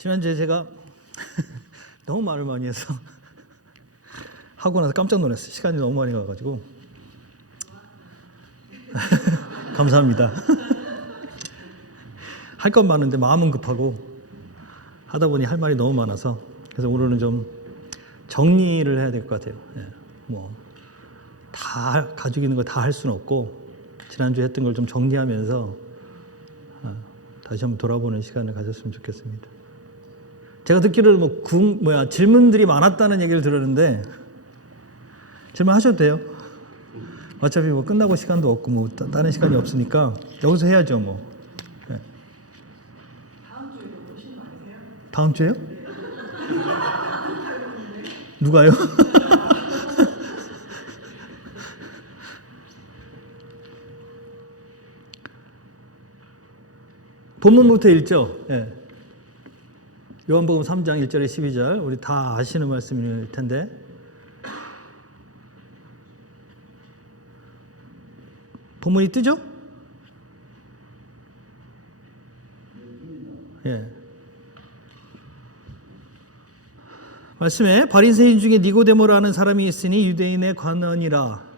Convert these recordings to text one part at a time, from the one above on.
지난주에 제가 너무 말을 많이 해서 하고 나서 깜짝 놀랐어요. 시간이 너무 많이 가가지고. 감사합니다. 할 건 많은데 마음은 급하고 하다 보니 할 말이 너무 많아서 그래서 오늘은 좀 정리를 해야 될 것 같아요. 뭐 다 가지고 있는 거 다 할 수는 없고 지난주에 했던 걸 좀 정리하면서 다시 한번 돌아보는 시간을 가졌으면 좋겠습니다. 제가 듣기로는 질문들이 많았다는 얘기를 들었는데 질문하셔도 돼요. 어차피 뭐 끝나고 시간도 없고 뭐 다른 시간이 없으니까 여기서 해야죠 뭐. 네. 다음 주에 오신 거 아니세요? 다음 주에요? 누가요? 본문부터 읽죠. 네. 요한복음 3장 1절에 12절 우리 다 아시는 말씀일 텐데 본문이 뜨죠? 예. 말씀에 바리새인 중에 니고데모라는 사람이 있으니 유대인의 관원이라.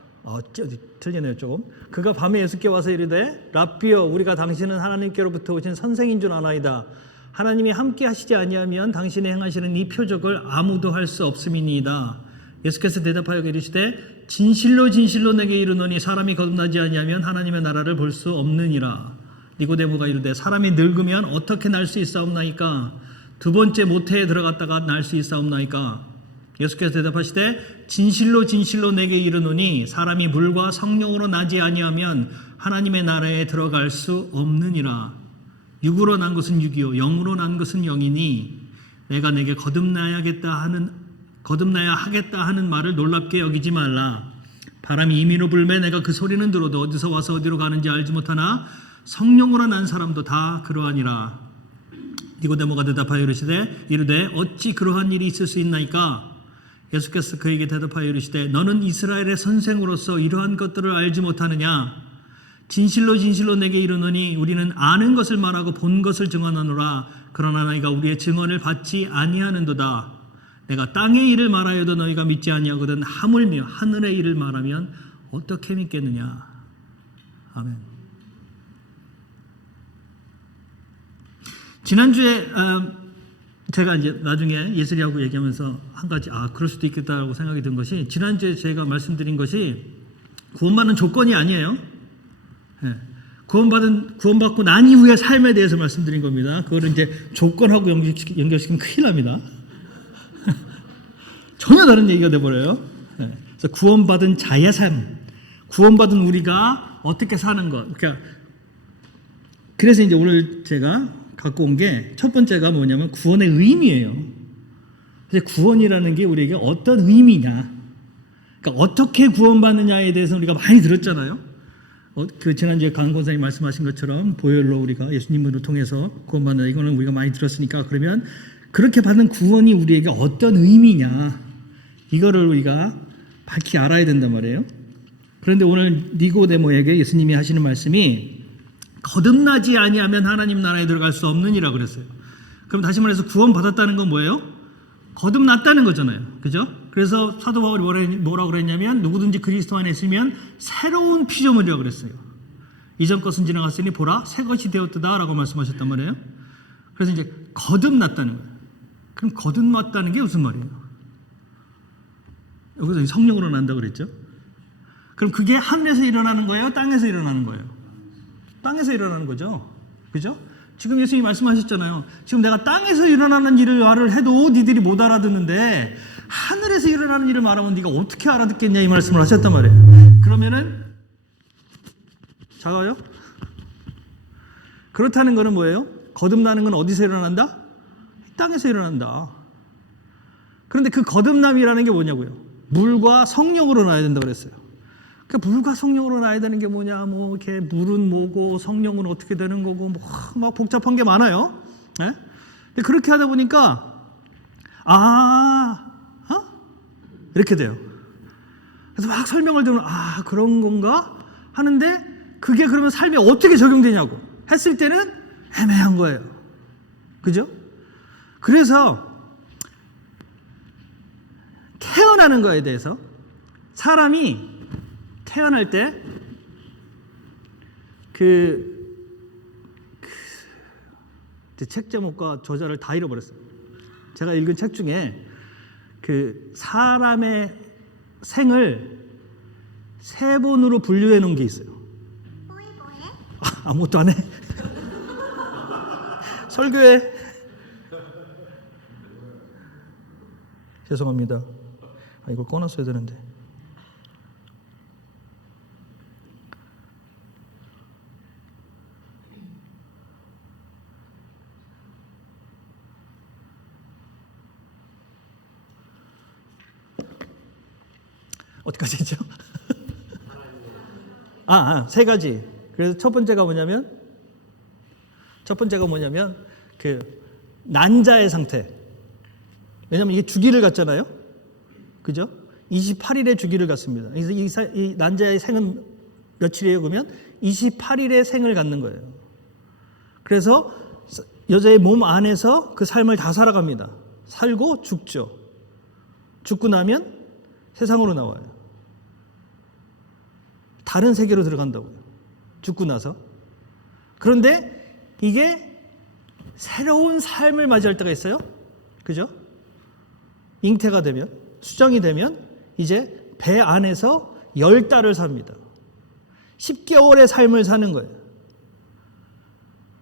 틀리네요 조금. 그가 밤에 예수께 와서 이르되 랍비여 우리가 당신은 하나님께로부터 오신 선생인 줄 아나이다. 하나님이 함께 하시지 아니하면 당신이 행하시는 이 표적을 아무도 할 수 없음이니이다. 예수께서 대답하여 이르시되 진실로 진실로 내게 이르노니 사람이 거듭나지 아니하면 하나님의 나라를 볼 수 없느니라. 니고데모가 이르되 사람이 늙으면 어떻게 날 수 있사옵나이까? 두 번째 모태에 들어갔다가 날 수 있사옵나이까? 예수께서 대답하시되 진실로 진실로 내게 이르노니 사람이 물과 성령으로 나지 아니하면 하나님의 나라에 들어갈 수 없느니라. 육으로 난 것은 육이요 영으로 난 것은 영이니 내가 내게 거듭나야 하겠다 하는 말을 놀랍게 여기지 말라. 바람이 이미로 불매 내가 그 소리는 들어도 어디서 와서 어디로 가는지 알지 못하나 성령으로 난 사람도 다 그러하니라. 니고데모가 대답하여 이르되 어찌 그러한 일이 있을 수 있나이까? 예수께서 그에게 대답하여 이르시되 너는 이스라엘의 선생으로서 이러한 것들을 알지 못하느냐? 진실로 진실로 내게 이르노니 우리는 아는 것을 말하고 본 것을 증언하노라. 그러나 너희가 우리의 증언을 받지 아니하는도다. 내가 땅의 일을 말하여도 너희가 믿지 아니하거든 하물며 하늘의 일을 말하면 어떻게 믿겠느냐. 아멘. 지난주에 제가 이제 나중에 예슬이하고 얘기하면서 한 가지 그럴 수도 있겠다라고 생각이 든 것이 지난주에 제가 말씀드린 것이 구원받는 조건이 아니에요. 구원받고 난 이후의 삶에 대해서 말씀드린 겁니다. 그거를 이제 조건하고 연결시키면 큰일 납니다. 전혀 다른 얘기가 돼버려요. 그래서 구원받은 자의 삶, 구원받은 우리가 어떻게 사는 것. 그래서 이제 오늘 제가 갖고 온 게 첫 번째가 뭐냐면 구원의 의미예요. 그래서 구원이라는 게 우리에게 어떤 의미냐. 그러니까 어떻게 구원받느냐에 대해서 우리가 많이 들었잖아요. 지난주에 강 권사님 말씀하신 것처럼 보혈로 우리가 예수님을 통해서 구원받는다. 이거는 우리가 많이 들었으니까 그러면 그렇게 받는 구원이 우리에게 어떤 의미냐. 이거를 우리가 밝히 알아야 된단 말이에요. 그런데 오늘 니고데모에게 예수님이 하시는 말씀이 거듭나지 아니하면 하나님 나라에 들어갈 수 없느니라 그랬어요. 그럼 다시 말해서 구원받았다는 건 뭐예요? 거듭났다는 거잖아요. 그죠? 그래서 사도 바울이 뭐라고 그랬냐면 누구든지 그리스도 안에 있으면 새로운 피조물이라고 그랬어요. 이전 것은 지나갔으니 보라 새 것이 되었다 라고 말씀하셨단 말이에요. 그래서 이제 거듭났다는 거예요. 그럼 거듭났다는 게 무슨 말이에요? 여기서 성령으로 난다고 그랬죠? 그럼 그게 하늘에서 일어나는 거예요? 땅에서 일어나는 거예요? 땅에서 일어나는 거죠. 그죠? 지금 예수님이 말씀하셨잖아요. 지금 내가 땅에서 일어나는 일을 말을 해도 니들이 못 알아듣는데 하늘에서 일어나는 일을 말하면 네가 어떻게 알아듣겠냐 이 말씀을 하셨단 말이에요. 그러면은 작아요? 그렇다는 거는 뭐예요? 거듭나는 건 어디서 일어난다? 땅에서 일어난다. 그런데 그 거듭남이라는 게 뭐냐고요? 물과 성령으로 나야 된다고 그랬어요. 그러니까 물과 성령으로 나야 되는 게 뭐냐, 이렇게 물은 뭐고 성령은 어떻게 되는 거고, 막 복잡한 게 많아요. 네? 근데 그렇게 하다 보니까 이렇게 돼요. 그래서 막 설명을 들으면 그런 건가 하는데 그게 그러면 삶에 어떻게 적용되냐고 했을 때는 애매한 거예요. 그죠? 그래서 태어나는 거에 대해서 사람이 태어날 때 책 제목과 저자를 다 잃어버렸어요. 제가 읽은 책 중에 사람의 생을 세 번으로 분류해 놓은 게 있어요. 아무것도 안 해? 설교해. 죄송합니다. 이걸 꺼놨어야 되는데. 어디까지 했죠? 세 가지. 그래서 첫 번째가 뭐냐면 난자의 상태. 왜냐하면 이게 주기를 갖잖아요. 그죠? 28일에 주기를 갖습니다. 그래서 이 난자의 생은 며칠이에요? 그러면 28일에 생을 갖는 거예요. 그래서 여자의 몸 안에서 그 삶을 다 살아갑니다. 살고 죽죠. 죽고 나면 세상으로 나와요. 다른 세계로 들어간다고요. 죽고 나서. 그런데 이게 새로운 삶을 맞이할 때가 있어요. 그죠? 잉태가 되면, 수정이 되면 이제 배 안에서 10달을 삽니다. 10개월의 삶을 사는 거예요.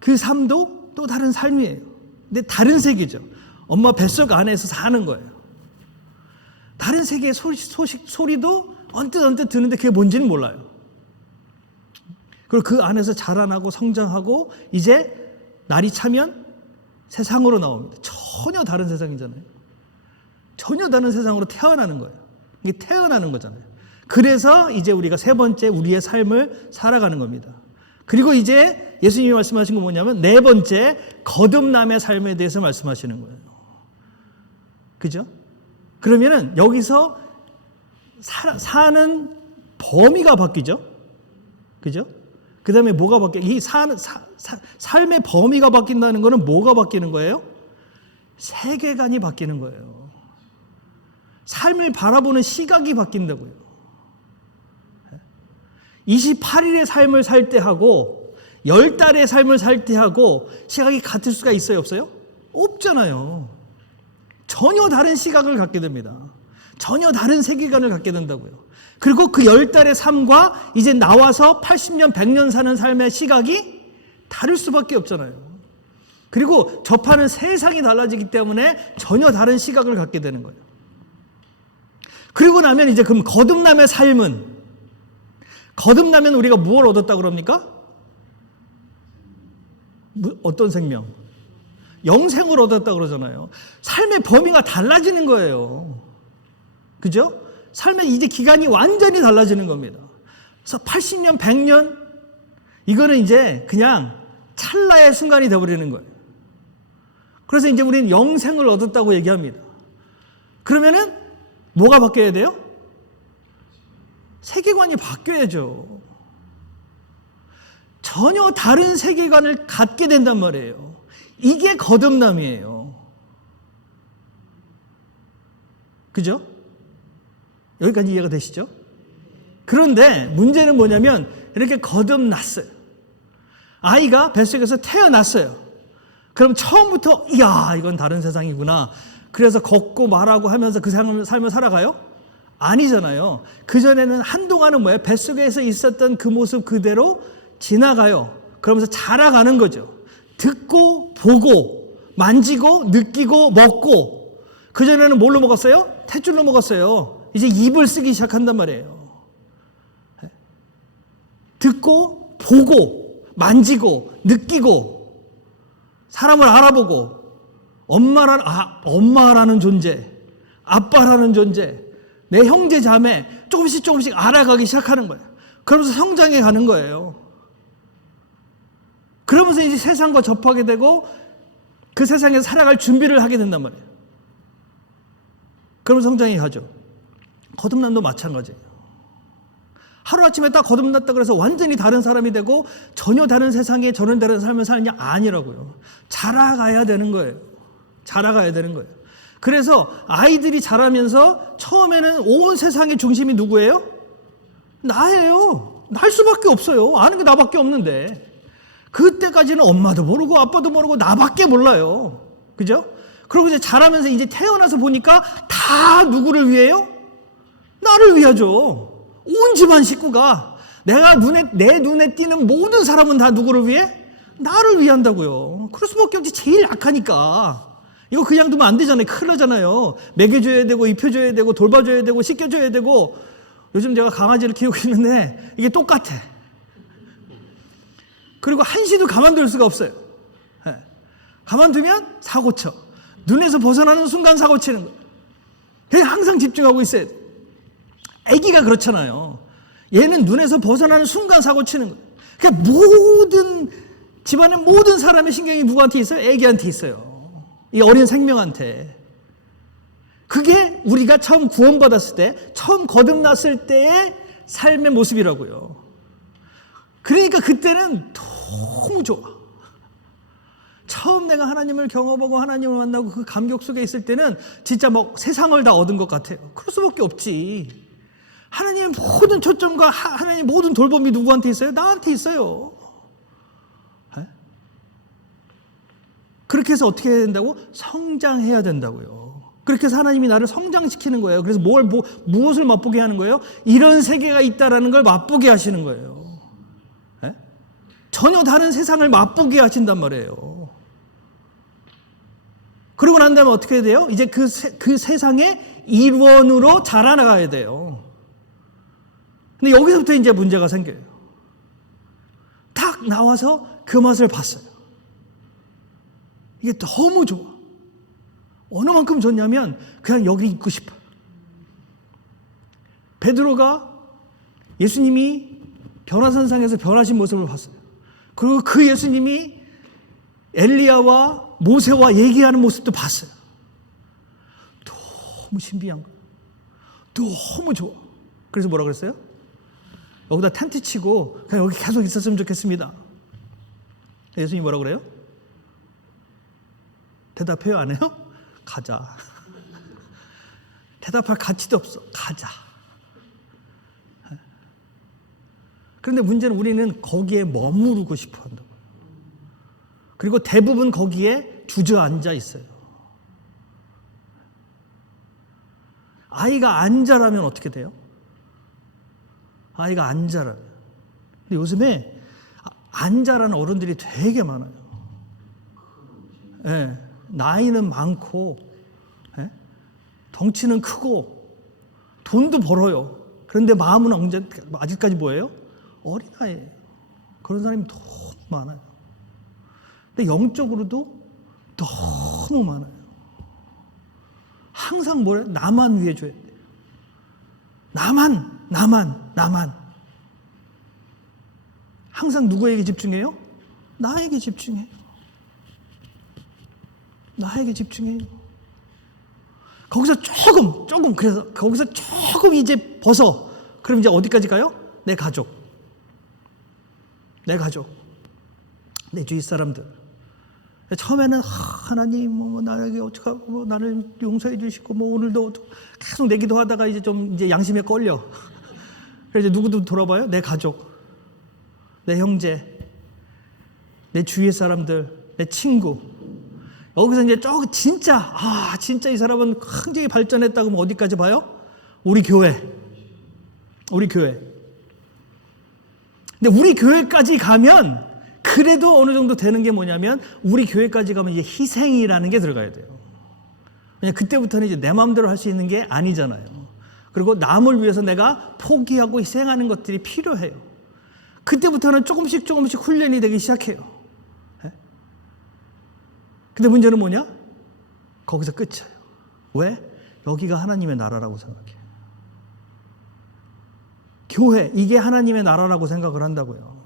그 삶도 또 다른 삶이에요. 근데 다른 세계죠. 엄마 뱃속 안에서 사는 거예요. 다른 세계의 소리도 언뜻 듣는데 그게 뭔지는 몰라요. 그리고 그 안에서 자라나고 성장하고 이제 날이 차면 세상으로 나옵니다. 전혀 다른 세상이잖아요. 전혀 다른 세상으로 태어나는 거예요. 이게 태어나는 거잖아요. 그래서 이제 우리가 세 번째 우리의 삶을 살아가는 겁니다. 그리고 이제 예수님이 말씀하신 건 뭐냐면 네 번째 거듭남의 삶에 대해서 말씀하시는 거예요. 그죠? 그러면은 여기서 사는 범위가 바뀌죠. 그죠? 그 다음에 뭐가 바뀌어요? 이 삶의 범위가 바뀐다는 거는 뭐가 바뀌는 거예요? 세계관이 바뀌는 거예요. 삶을 바라보는 시각이 바뀐다고요. 28일의 삶을 살 때 하고 10달의 삶을 살 때 하고 시각이 같을 수가 있어요? 없어요? 없잖아요. 전혀 다른 시각을 갖게 됩니다. 전혀 다른 세계관을 갖게 된다고요. 그리고 그 10달의 삶과 이제 나와서 80년, 100년 사는 삶의 시각이 다를 수밖에 없잖아요. 그리고 접하는 세상이 달라지기 때문에 전혀 다른 시각을 갖게 되는 거예요. 그리고 나면 이제 그럼 거듭남의 삶은 거듭나면 우리가 무엇을 얻었다 그럽니까? 어떤 생명? 영생을 얻었다 그러잖아요. 삶의 범위가 달라지는 거예요. 그죠? 삶의 이제 기간이 완전히 달라지는 겁니다. 그래서 80년, 100년 이거는 이제 그냥 찰나의 순간이 되어버리는 거예요. 그래서 이제 우리는 영생을 얻었다고 얘기합니다. 그러면은 뭐가 바뀌어야 돼요? 세계관이 바뀌어야죠. 전혀 다른 세계관을 갖게 된단 말이에요. 이게 거듭남이에요. 그죠? 여기까지 이해가 되시죠? 그런데 문제는 뭐냐면 이렇게 거듭났어요. 아이가 뱃속에서 태어났어요. 그럼 처음부터 이야 이건 다른 세상이구나. 그래서 걷고 말하고 하면서 그 삶을 살아가요? 아니잖아요. 그전에는 한동안은 뭐예요? 뱃속에서 있었던 그 모습 그대로 지나가요. 그러면서 자라가는 거죠. 듣고 보고 만지고 느끼고 먹고. 그전에는 뭘로 먹었어요? 탯줄로 먹었어요. 이제 입을 쓰기 시작한단 말이에요. 듣고 보고 만지고 느끼고 사람을 알아보고 엄마라는 존재, 아빠라는 존재, 내 형제 자매 조금씩 알아가기 시작하는 거예요. 그러면서 성장해 가는 거예요. 그러면서 이제 세상과 접하게 되고 그 세상에서 살아갈 준비를 하게 된단 말이에요. 그러면서 성장해 가죠. 거듭남도 마찬가지예요. 하루아침에 딱 거듭났다 그래서 완전히 다른 사람이 되고 전혀 다른 세상에 전혀 다른 삶을 살냐? 아니라고요. 자라가야 되는 거예요. 자라가야 되는 거예요. 그래서 아이들이 자라면서 처음에는 온 세상의 중심이 누구예요? 나예요. 날 수밖에 없어요. 아는 게 나밖에 없는데. 그때까지는 엄마도 모르고 아빠도 모르고 나밖에 몰라요. 그죠? 그리고 이제 자라면서 이제 태어나서 보니까 다 누구를 위해요? 나를 위하죠. 온 집안 식구가 내 눈에 띄는 모든 사람은 다 누구를 위해? 나를 위한다고요. 그럴 수밖에 없지. 제일 약하니까. 이거 그냥 두면 안 되잖아요. 큰일 나잖아요. 먹여줘야 되고 입혀줘야 되고 돌봐줘야 되고 씻겨줘야 되고. 요즘 제가 강아지를 키우고 있는데 이게 똑같아. 그리고 한시도 가만둘 수가 없어요. 가만두면 사고쳐. 눈에서 벗어나는 순간 사고치는 거예요. 그냥 항상 집중하고 있어야 돼. 아기가 그렇잖아요. 얘는 눈에서 벗어나는 순간 사고치는 거예요. 그러니까 모든 집안의 모든 사람의 신경이 누구한테 있어요? 아기한테 있어요. 이 어린 생명한테. 그게 우리가 처음 구원받았을 때, 처음 거듭났을 때의 삶의 모습이라고요. 그러니까 그때는 너무 좋아. 처음 내가 하나님을 경험하고 하나님을 만나고 그 감격 속에 있을 때는 진짜 뭐 세상을 다 얻은 것 같아요. 그럴 수밖에 없지. 하나님의 모든 초점과 하나님의 모든 돌봄이 누구한테 있어요? 나한테 있어요. 그렇게 해서 어떻게 해야 된다고? 성장해야 된다고요. 그렇게 해서 하나님이 나를 성장시키는 거예요. 그래서 무엇을 맛보게 하는 거예요? 이런 세계가 있다라는 걸 맛보게 하시는 거예요. 네? 전혀 다른 세상을 맛보게 하신단 말이에요. 그러고 난 다음에 어떻게 해야 돼요? 이제 그 세상의 일원으로 자라나가야 돼요. 근데 여기서부터 이제 문제가 생겨요. 딱 나와서 그 맛을 봤어요. 이게 너무 좋아. 어느 만큼 좋냐면 그냥 여기 있고 싶어. 베드로가 예수님이 변화산상에서 변하신 모습을 봤어요. 그리고 그 예수님이 엘리야와 모세와 얘기하는 모습도 봤어요. 너무 신비한 거예요. 너무 좋아. 그래서 뭐라 그랬어요? 여기다 텐트 치고 그냥 여기 계속 있었으면 좋겠습니다. 예수님이 뭐라 그래요? 대답해요? 안 해요? 가자. 대답할 가치도 없어. 가자. 그런데 문제는 우리는 거기에 머무르고 싶어 한다고요. 그리고 대부분 거기에 주저앉아 있어요. 아이가 안 자라면 어떻게 돼요? 아이가 안 자라면. 근데 요즘에 안 자라는 어른들이 되게 많아요. 예, 나이는 많고, 예? 덩치는 크고, 돈도 벌어요. 그런데 마음은 아직까지 뭐예요? 어린아이예요. 그런 사람이 너무 많아요. 근데 영적으로도 너무 많아요. 항상 뭐래? 나만 위해 줘야 돼요. 나만. 항상 누구에게 집중해요? 나에게 집중해요. 나에게 집중해요. 거기서 조금, 그래서 거기서 조금 이제 벗어. 그럼 이제 어디까지 가요? 내 가족. 내 주위 사람들. 처음에는 하나님 나에게 어떡하고 나를 용서해 주시고 오늘도 계속 내기도 하다가 이제 양심에 걸려. 그래서 누구도 돌아봐요? 내 가족, 내 형제, 내 주위의 사람들, 내 친구. 여기서 이제 진짜 이 사람은 굉장히 발전했다고 하면 어디까지 봐요? 우리 교회. 근데 우리 교회까지 가면 그래도 어느 정도 되는 게 뭐냐면 우리 교회까지 가면 이제 희생이라는 게 들어가야 돼요. 왜냐면 그때부터는 이제 내 마음대로 할 수 있는 게 아니잖아요. 그리고 남을 위해서 내가 포기하고 희생하는 것들이 필요해요. 그때부터는 조금씩 훈련이 되기 시작해요. 근데 문제는 뭐냐? 거기서 끝이에요. 왜? 여기가 하나님의 나라라고 생각해요. 교회, 이게 하나님의 나라라고 생각을 한다고요.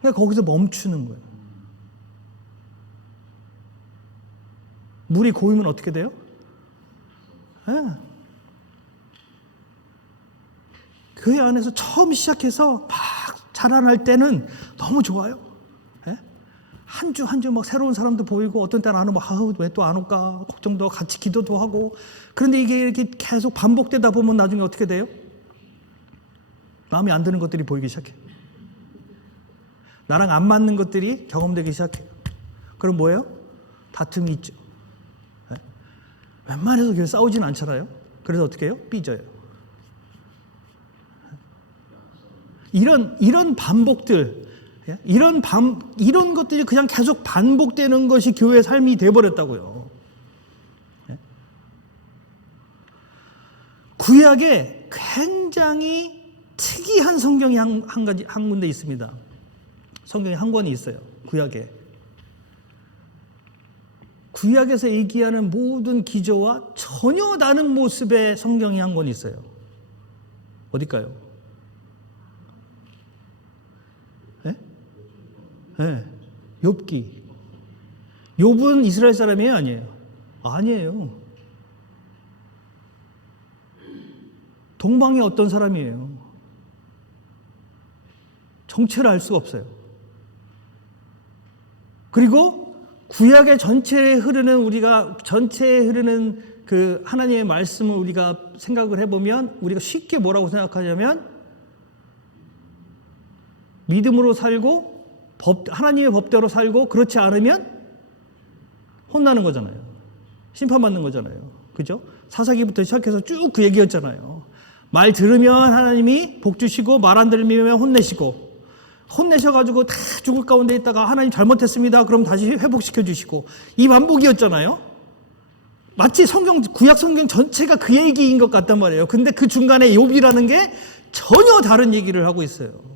그러니까 거기서 멈추는 거예요. 물이 고이면 어떻게 돼요? 교회 안에서 처음 시작해서 막 자라날 때는 너무 좋아요. 한 주 한 주 막 새로운 사람도 보이고 어떤 때는 안 오면 왜 또 안 올까 걱정도 같이 기도도 하고 그런데 이게 이렇게 계속 반복되다 보면 나중에 어떻게 돼요? 마음에 안 드는 것들이 보이기 시작해. 나랑 안 맞는 것들이 경험되기 시작해요. 그럼 뭐예요? 다툼이 있죠. 네? 웬만해서 교회 싸우지는 않잖아요. 그래서 어떻게 해요? 삐져요. 이런 반복들, 이런 것들이 그냥 계속 반복되는 것이 교회의 삶이 돼버렸다고요. 구약에 굉장히 특이한 성경이 한 군데 있습니다. 성경이 한 권이 있어요. 구약에. 구약에서 얘기하는 모든 기저와 전혀 다른 모습의 성경이 한 권이 있어요. 어딜까요? 네. 욥기. 욥은 이스라엘 사람이에요? 아니에요? 아니에요. 동방의 어떤 사람이에요. 정체를 알 수가 없어요. 그리고 구약의 전체에 흐르는 그 하나님의 말씀을 우리가 생각을 해보면 우리가 쉽게 뭐라고 생각하냐면 믿음으로 살고 하나님의 법대로 살고 그렇지 않으면 혼나는 거잖아요. 심판받는 거잖아요. 그죠? 사사기부터 시작해서 쭉 그 얘기였잖아요. 말 들으면 하나님이 복 주시고 말 안 들으면 혼내시고 혼내셔가지고 다 죽을 가운데 있다가 하나님 잘못했습니다. 그럼 다시 회복시켜 주시고 이 반복이었잖아요. 마치 구약 성경 전체가 그 얘기인 것 같단 말이에요. 근데 그 중간에 욥이라는 게 전혀 다른 얘기를 하고 있어요.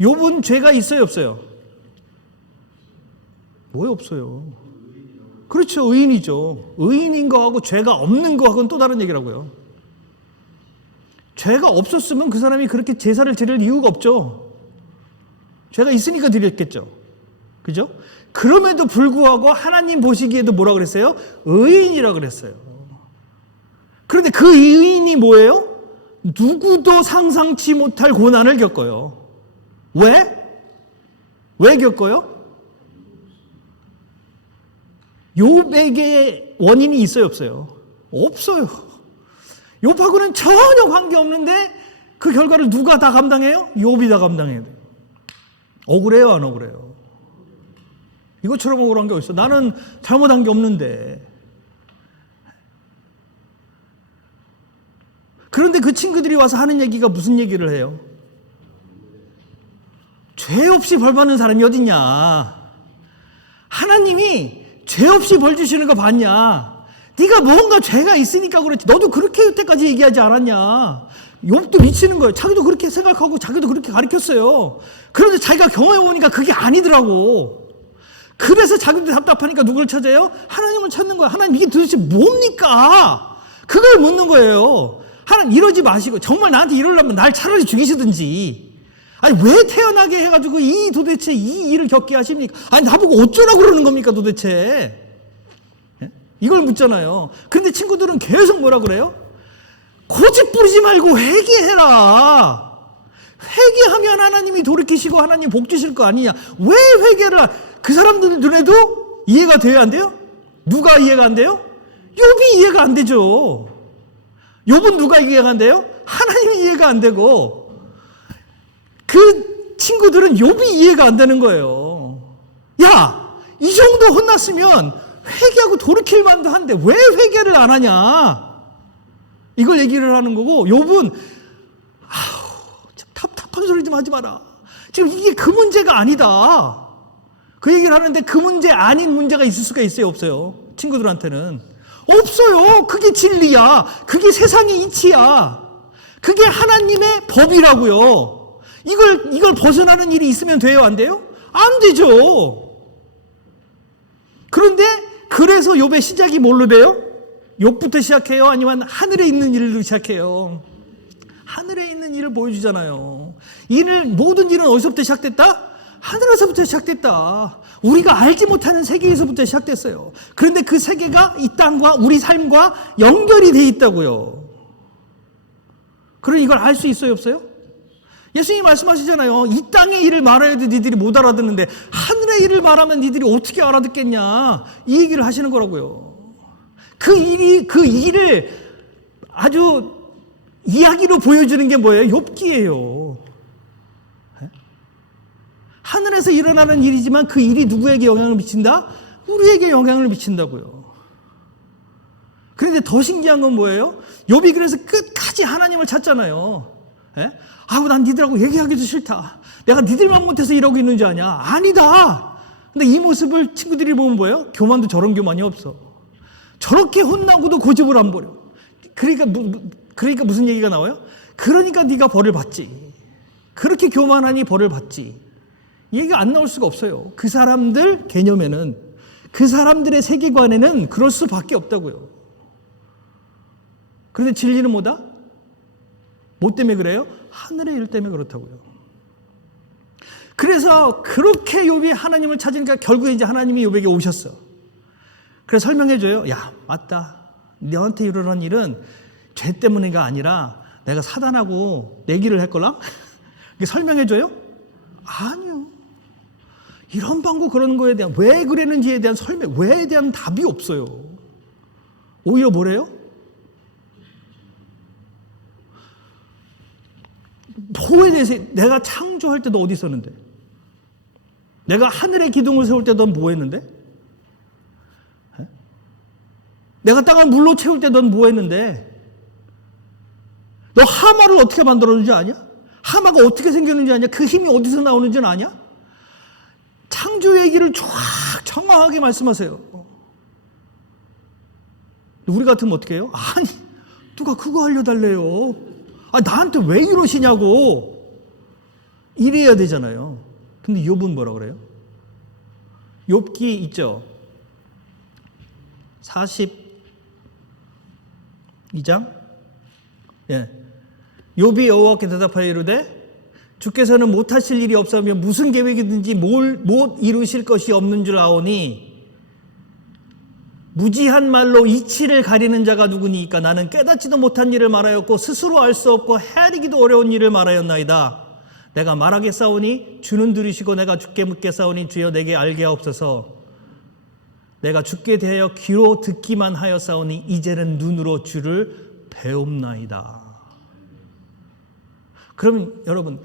욥은 죄가 있어요, 없어요? 뭐에 없어요? 그렇죠, 의인이죠. 의인인 거하고 죄가 없는 거하고는 또 다른 얘기라고요. 죄가 없었으면 그 사람이 그렇게 제사를 드릴 이유가 없죠. 죄가 있으니까 드렸겠죠. 그죠? 그럼에도 불구하고 하나님 보시기에도 뭐라 그랬어요? 의인이라 그랬어요. 그런데 그 의인이 뭐예요? 누구도 상상치 못할 고난을 겪어요. 왜? 왜 겪어요? 욥에게 원인이 있어요, 없어요? 없어요. 욥하고는 전혀 관계없는데 그 결과를 누가 다 감당해요? 욥이 다 감당해야 돼요. 억울해요, 안 억울해요? 이것처럼 억울한 게 어딨어? 나는 잘못한 게 없는데. 그런데 그 친구들이 와서 하는 얘기가 무슨 얘기를 해요? 죄 없이 벌 받는 사람이 어딨냐? 하나님이 죄 없이 벌 주시는 거 봤냐? 네가 뭔가 죄가 있으니까 그렇지. 너도 그렇게 여태까지 얘기하지 않았냐? 욥도 미치는 거예요. 자기도 그렇게 생각하고 자기도 그렇게 가르쳤어요. 그런데 자기가 경험해 보니까 그게 아니더라고. 그래서 자기도 답답하니까 누굴 찾아요? 하나님을 찾는 거야. 하나님 이게 도대체 뭡니까? 그걸 묻는 거예요. 하나님 이러지 마시고 정말 나한테 이러려면 날 차라리 죽이시든지. 아니 왜 태어나게 해가지고 도대체 이 일을 겪게 하십니까? 아니 나보고 어쩌라고 그러는 겁니까 도대체? 이걸 묻잖아요. 그런데 친구들은 계속 뭐라 그래요? 고집 부리지 말고 회개해라. 회개하면 하나님이 돌이키시고 하나님 복 주실 거 아니냐. 왜 회개를 그 사람들 눈에도 이해가 돼야 안 돼요? 누가 이해가 안 돼요? 욥이 이해가 안 되죠. 욥은 누가 이해가 안 돼요? 하나님이 이해가 안 되고 그 친구들은 욥이 이해가 안 되는 거예요. 야, 이 정도 혼났으면 회개하고 돌이킬 만도 한데 왜 회개를 안 하냐? 이걸 얘기를 하는 거고 욥은 참 답답한 소리 좀 하지 마라. 지금 이게 그 문제가 아니다. 그 얘기를 하는데 그 문제 아닌 문제가 있을 수가 있어요, 없어요? 친구들한테는 없어요. 그게 진리야. 그게 세상의 이치야. 그게 하나님의 법이라고요. 이걸 벗어나는 일이 있으면 돼요, 안 돼요? 안 되죠. 그런데 그래서 욥의 시작이 뭘로 돼요? 욥부터 시작해요? 아니면 하늘에 있는 일로 시작해요? 하늘에 있는 일을 보여주잖아요. 모든 일은 어디서부터 시작됐다? 하늘에서부터 시작됐다. 우리가 알지 못하는 세계에서부터 시작됐어요. 그런데 그 세계가 이 땅과 우리 삶과 연결이 돼 있다고요. 그럼 이걸 알 수 있어요, 없어요? 예수님이 말씀하시잖아요. 이 땅의 일을 말해도 니들이 못 알아듣는데 하늘의 일을 말하면 니들이 어떻게 알아듣겠냐. 이 얘기를 하시는 거라고요. 그 일을 아주 이야기로 보여주는 게 뭐예요? 욥기예요. 하늘에서 일어나는 일이지만 그 일이 누구에게 영향을 미친다? 우리에게 영향을 미친다고요. 그런데 더 신기한 건 뭐예요? 욥이 그래서 끝까지 하나님을 찾잖아요. 아우 난 니들하고 얘기하기도 싫다. 내가 니들만 못해서 이러고 있는 줄 아냐? 아니다. 근데 이 모습을 친구들이 보면 뭐예요? 교만도 저런 교만이 없어. 저렇게 혼나고도 고집을 안 부려. 그러니까 무슨 얘기가 나와요? 그러니까 네가 벌을 받지. 그렇게 교만하니 벌을 받지. 이 얘기가 안 나올 수가 없어요. 그 사람들 개념에는, 그 사람들의 세계관에는 그럴 수밖에 없다고요. 그런데 진리는 뭐다? 뭐 때문에 그래요? 하늘의 일 때문에 그렇다고요. 그래서 그렇게 욥이 하나님을 찾으니까 결국에 이제 하나님이 욥에게 오셨어. 그래서 설명해줘요. 야, 맞다. 너한테 일어난 일은 죄 때문에가 아니라 내가 사단하고 내기를 했걸랑? 설명해줘요? 아니요. 이런 방구 그런 거에 대한 왜 그랬는지에 대한 설명, 왜에 대한 답이 없어요. 오히려 뭐래요? 뭐에 대해서 내가 창조할 때 너 어디 있었는데? 내가 하늘의 기둥을 세울 때 넌 뭐 했는데? 내가 땅을 물로 채울 때 넌 뭐 했는데? 너 하마를 어떻게 만들었는지 아냐? 하마가 어떻게 생겼는지 아냐? 그 힘이 어디서 나오는지는 아냐? 창조 얘기를 쫙 정확하게 말씀하세요. 우리 같으면 어떻게 해요? 아니, 누가 그거 알려달래요. 나한테 왜 이러시냐고. 이래야 되잖아요. 근데 욥은 뭐라 그래요? 욥기 있죠? 42장? 예. 욥이 여호와께 대답하여 이르되 주께서는 못하실 일이 없으며 무슨 계획이든지 못 이루실 것이 없는 줄 아오니 무지한 말로 이치를 가리는 자가 누구니까 나는 깨닫지도 못한 일을 말하였고 스스로 알 수 없고 헤아리기도 어려운 일을 말하였나이다. 내가 말하겠사오니 주는 들으시고 내가 주께 묻겠사오니 주여 내게 알게 하옵소서. 내가 주께 대하여 귀로 듣기만 하였사오니 이제는 눈으로 주를 배움나이다. 그러면 여러분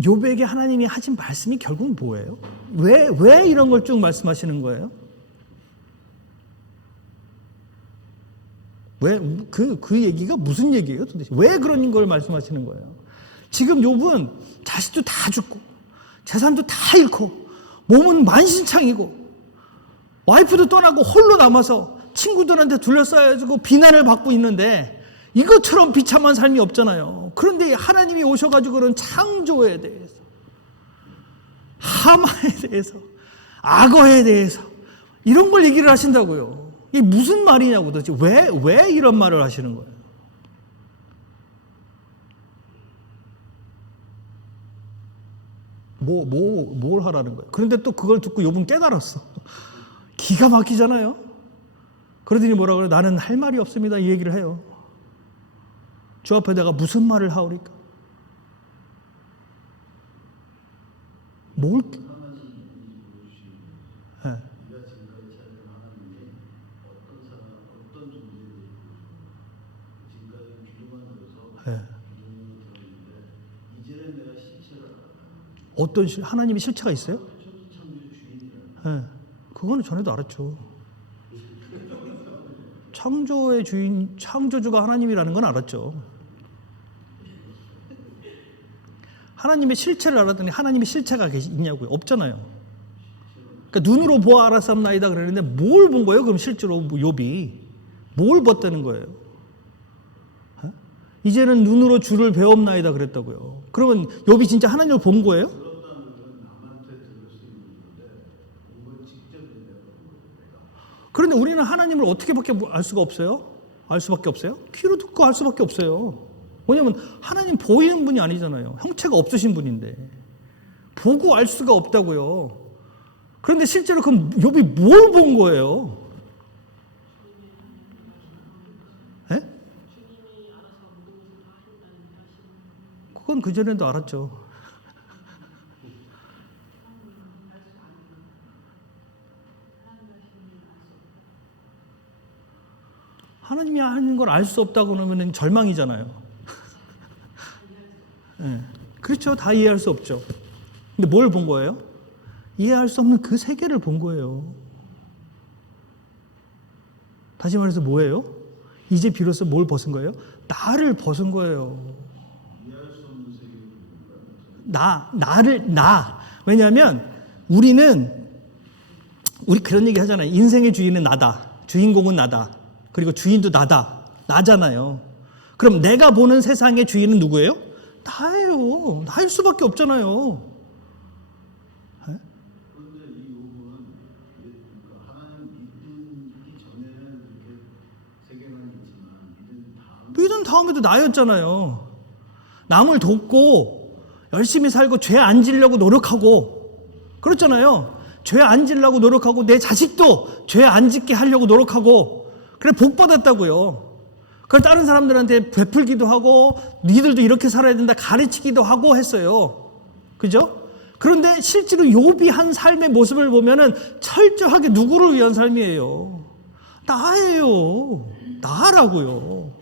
욥에게 하나님이 하신 말씀이 결국은 뭐예요? 왜 이런 걸 쭉 말씀하시는 거예요? 왜 그 얘기가 무슨 얘기예요 도대체? 왜 그런 걸 말씀하시는 거예요? 지금 욥은 자식도 다 죽고 재산도 다 잃고 몸은 만신창이고 와이프도 떠나고 홀로 남아서 친구들한테 둘러싸여지고 비난을 받고 있는데 이것처럼 비참한 삶이 없잖아요. 그런데 하나님이 오셔가지고 그런 창조에 대해서, 하마에 대해서, 악어에 대해서 이런 걸 얘기를 하신다고요. 이게 무슨 말이냐고 도대체 왜 이런 말을 하시는 거예요? 뭘 하라는 거예요? 그런데 또 그걸 듣고 욥은 깨달았어. 기가 막히잖아요. 그러더니 뭐라 그래요? 나는 할 말이 없습니다. 이 얘기를 해요. 주 앞에 내가 무슨 말을 하오리까? 뭘? 네. 네. 어떤 하나님의 실체가 있어요? 네. 그거는 전에도 알았죠. 창조의 주인, 창조주가 하나님이라는 건 알았죠. 하나님의 실체를 알았더니 하나님의 실체가 있냐고요? 없잖아요. 그러니까 눈으로 보아 알았사옵나이다 그랬는데 뭘 본 거예요? 그럼 실제로 욥이 뭘 봤다는 거예요? 이제는 눈으로 주를 배움나이다 그랬다고요. 그러면 욥이 진짜 하나님을 본 거예요? 그런데 우리는 하나님을 어떻게밖에 알 수가 없어요? 알 수밖에 없어요? 귀로 듣고 알 수밖에 없어요. 왜냐하면 하나님 보이는 분이 아니잖아요. 형체가 없으신 분인데 보고 알 수가 없다고요. 그런데 실제로 그럼 욥이 뭘 본 거예요? 네? 그건 그전에도 알았죠. 하나님이 하는 걸 알 수 없다고 그러면 절망이잖아요. 네. 그렇죠. 다 이해할 수 없죠. 근데 뭘 본 거예요? 이해할 수 없는 그 세계를 본 거예요. 다시 말해서 뭐예요? 이제 비로소 뭘 벗은 거예요? 나를 벗은 거예요. 나. 왜냐하면 우리 그런 얘기 하잖아요. 인생의 주인은 나다. 주인공은 나다. 그리고 주인도 나잖아요. 그럼 내가 보는 세상의 주인은 누구예요? 나예요. 나일 수밖에 없잖아요. 네? 믿은 다음에도 나였잖아요. 남을 돕고 열심히 살고 죄 안 지려고 노력하고 그렇잖아요. 죄 안 지려고 노력하고 내 자식도 죄 안 짓게 하려고 노력하고 그래 복 받았다고요. 그걸 다른 사람들한테 베풀기도 하고 니들도 이렇게 살아야 된다 가르치기도 하고 했어요. 그죠? 그런데 실제로 욥이 한 삶의 모습을 보면은 철저하게 누구를 위한 삶이에요? 나예요. 나라고요.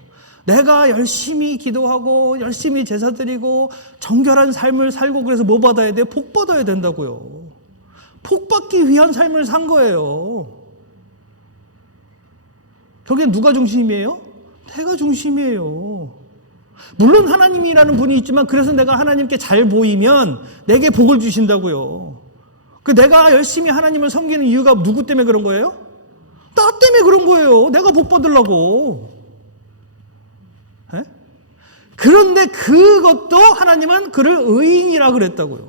내가 열심히 기도하고 열심히 제사 드리고 정결한 삶을 살고 그래서 뭐 받아야 돼요? 복 받아야 된다고요. 복 받기 위한 삶을 산 거예요. 저게 누가 중심이에요? 내가 중심이에요. 물론 하나님이라는 분이 있지만 그래서 내가 하나님께 잘 보이면 내게 복을 주신다고요. 내가 열심히 하나님을 섬기는 이유가 누구 때문에 그런 거예요? 나 때문에 그런 거예요. 내가 복 받으려고. 에? 그런데 그것도 하나님은 그를 의인이라 그랬다고요.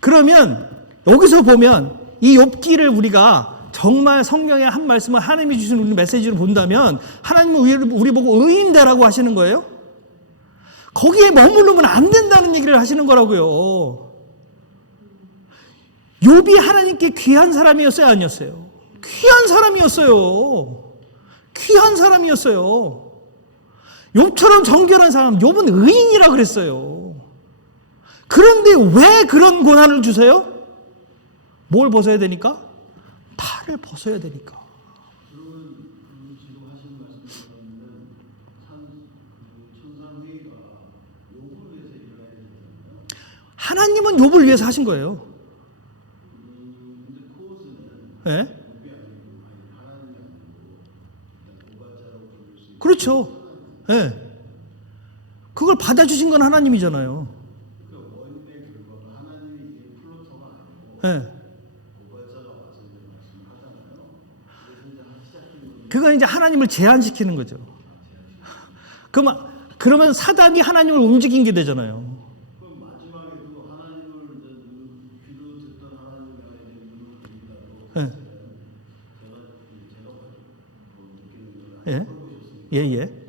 그러면 여기서 보면 이 욥기를 우리가 정말 성경의 한 말씀을 하나님이 주신 우리 메시지로 본다면 하나님은 우리 보고 의인되라고 하시는 거예요. 거기에 머무르면 안 된다는 얘기를 하시는 거라고요. 욥이 하나님께 귀한 사람이었어요? 아니었어요? 귀한 사람이었어요. 귀한 사람이었어요. 욥처럼 정결한 사람, 욥은 의인이라 그랬어요. 그런데 왜 그런 고난을 주세요? 뭘 벗어야 되니까? 나를 벗어야 되니까. 하나님은 욥을 위해서 하신 거예요. 네? 그렇죠. 네. 그걸 받아주신 건 하나님이잖아요. 네. 그건 이제 하나님을 제한시키는 거죠. 그러면 사단이 하나님을 움직인 게 되잖아요. 예. 예. 예, 예.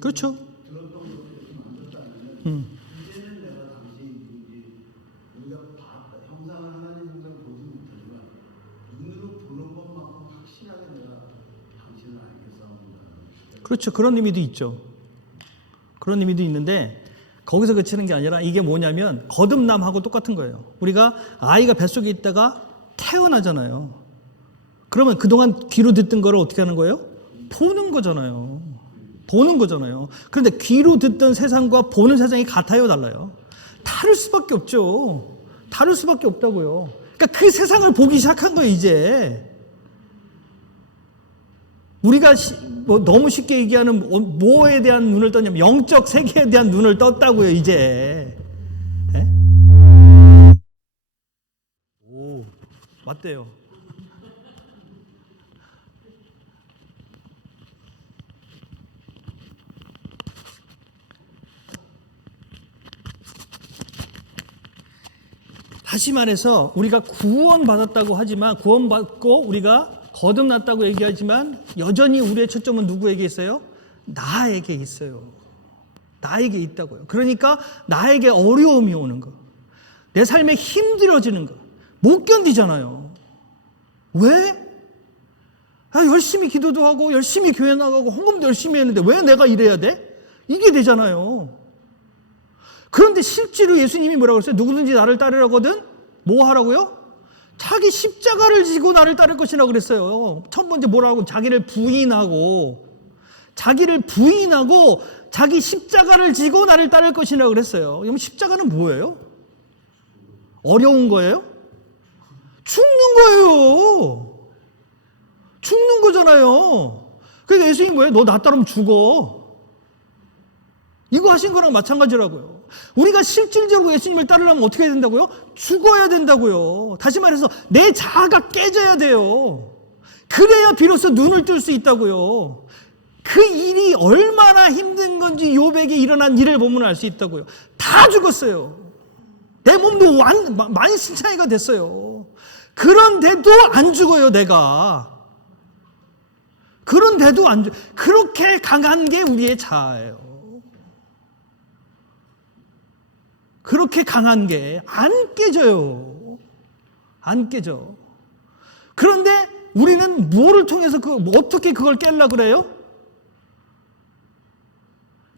그렇죠. 그렇죠. 그런 의미도 있죠. 그런 의미도 있는데 거기서 그치는 게 아니라 이게 뭐냐면 거듭남하고 똑같은 거예요. 우리가 아이가 뱃속에 있다가 태어나잖아요. 그러면 그동안 귀로 듣던 거를 어떻게 하는 거예요? 보는 거잖아요. 보는 거잖아요. 그런데 귀로 듣던 세상과 보는 세상이 같아요, 달라요? 다를 수밖에 없죠. 다를 수밖에 없다고요. 그러니까 그 세상을 보기 시작한 거예요, 이제. 우리가 너무 쉽게 얘기하는 뭐에 대한 눈을 떴냐면 영적 세계에 대한 눈을 떴다고요, 이제. 에? 오, 맞대요. 다시 말해서 우리가 구원받았다고 하지만 구원받고 우리가 거듭났다고 얘기하지만 여전히 우리의 초점은 누구에게 있어요? 나에게 있어요. 나에게 있다고요. 그러니까 나에게 어려움이 오는 거. 내 삶에 힘들어지는 거 못 견디잖아요. 왜? 열심히 기도도 하고 열심히 교회 나가고 헌금도 열심히 했는데 왜 내가 이래야 돼? 이게 되잖아요. 그런데 실제로 예수님이 뭐라고 그랬어요? 누구든지 나를 따르려거든 뭐 하라고요? 자기 십자가를 지고 나를 따를 것이라고 그랬어요. 첫 번째 뭐라고? 자기를 부인하고 자기 십자가를 지고 나를 따를 것이라고 그랬어요. 그럼 십자가는 뭐예요? 어려운 거예요? 죽는 거예요. 죽는 거잖아요. 그러니까 예수님이 뭐예요? 너 나 따르면 죽어. 이거 하신 거랑 마찬가지라고요. 우리가 실질적으로 예수님을 따르려면 어떻게 해야 된다고요? 죽어야 된다고요. 다시 말해서 내 자아가 깨져야 돼요. 그래야 비로소 눈을 뜰 수 있다고요. 그 일이 얼마나 힘든 건지 욥에게 일어난 일을 보면 알 수 있다고요. 다 죽었어요. 내 몸도 만신창이가 됐어요. 그런데도 안 죽어요, 내가. 그런데도 안 죽어요. 그렇게 강한 게 우리의 자아예요. 그렇게 강한 게 안 깨져요. 안 깨져. 그런데 우리는 뭐를 통해서 어떻게 그걸 깨려고 그래요?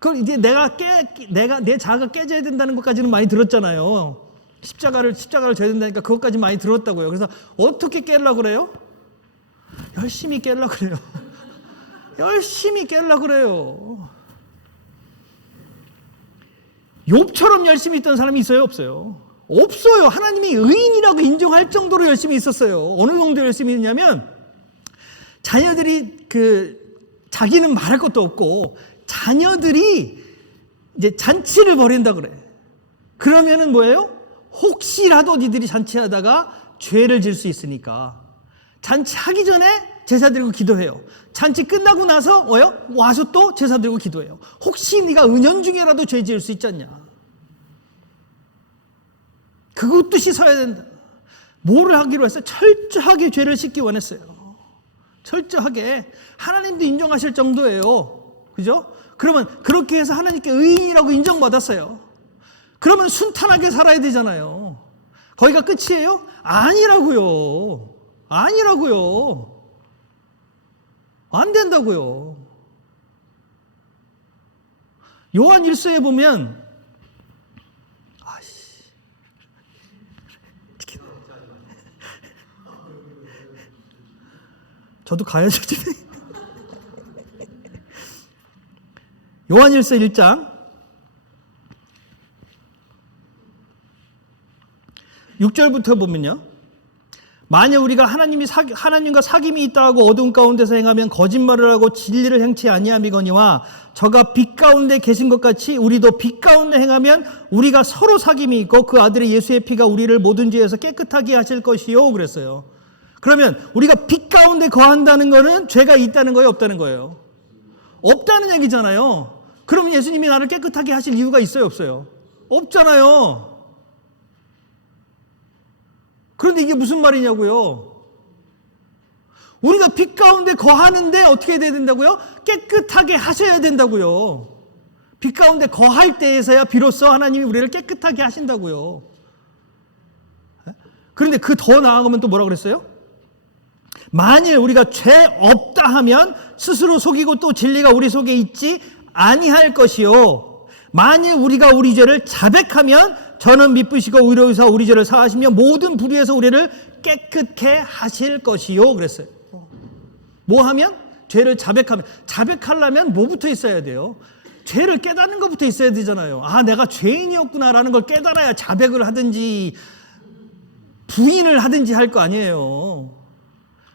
그걸 이제 내 자아가 깨져야 된다는 것까지는 많이 들었잖아요. 십자가를 져야 된다니까 그것까지 많이 들었다고요. 그래서 어떻게 깨려고 그래요? 열심히 깨려고 그래요. 열심히 깨려고 그래요. 욥처럼 열심히 있던 사람이 있어요? 없어요? 없어요. 하나님이 의인이라고 인정할 정도로 열심히 있었어요. 어느 정도 열심히 했냐면 자녀들이 자기는 말할 것도 없고 자녀들이 이제 잔치를 벌인다 그래. 그러면은 뭐예요? 혹시라도 니들이 잔치하다가 죄를 질 수 있으니까 잔치하기 전에 제사 드리고 기도해요. 잔치 끝나고 나서 와서 또 제사 드리고 기도해요. 혹시 네가 은연중에라도 죄 지을 수 있지 않냐. 그것도 씻어야 된다. 뭐를 하기로 했어요? 철저하게 죄를 씻기 원했어요. 철저하게. 하나님도 인정하실 정도예요. 그죠? 그러면 그렇게 해서 하나님께 의인이라고 인정받았어요. 그러면 순탄하게 살아야 되잖아요. 거기가 끝이에요? 아니라고요. 안 된다고요. 요한 1서에 보면 저도 가야죠. 요한 1서 1장 6절부터 보면요. 만약 우리가 하나님과 사귐이 있다 하고 어두운 가운데서 행하면 거짓말을 하고 진리를 행치 아니함이거니와 저가 빛 가운데 계신 것 같이 우리도 빛 가운데 행하면 우리가 서로 사귐이 있고 그 아들의 예수의 피가 우리를 모든 죄에서 깨끗하게 하실 것이요 그랬어요. 그러면 우리가 빛 가운데 거한다는 거는 죄가 있다는 거예요, 없다는 거예요? 없다는 얘기잖아요. 그러면 예수님이 나를 깨끗하게 하실 이유가 있어요, 없어요? 없잖아요. 그런데 이게 무슨 말이냐고요? 우리가 빛 가운데 거하는데 어떻게 돼야 된다고요? 깨끗하게 하셔야 된다고요. 빛 가운데 거할 때에서야 비로소 하나님이 우리를 깨끗하게 하신다고요. 그런데 그 더 나아가면 또 뭐라 그랬어요? 만일 우리가 죄 없다 하면 스스로 속이고 또 진리가 우리 속에 있지 아니할 것이요. 만일 우리가 우리 죄를 자백하면 저는 미쁘시고 의로우사 우리 죄를 사하시며 모든 불의에서 우리를 깨끗게 하실 것이요 그랬어요. 뭐 하면? 죄를 자백하면. 자백하려면 뭐부터 있어야 돼요? 죄를 깨닫는 것부터 있어야 되잖아요. 아, 내가 죄인이었구나라는 걸 깨달아야 자백을 하든지 부인을 하든지 할 거 아니에요.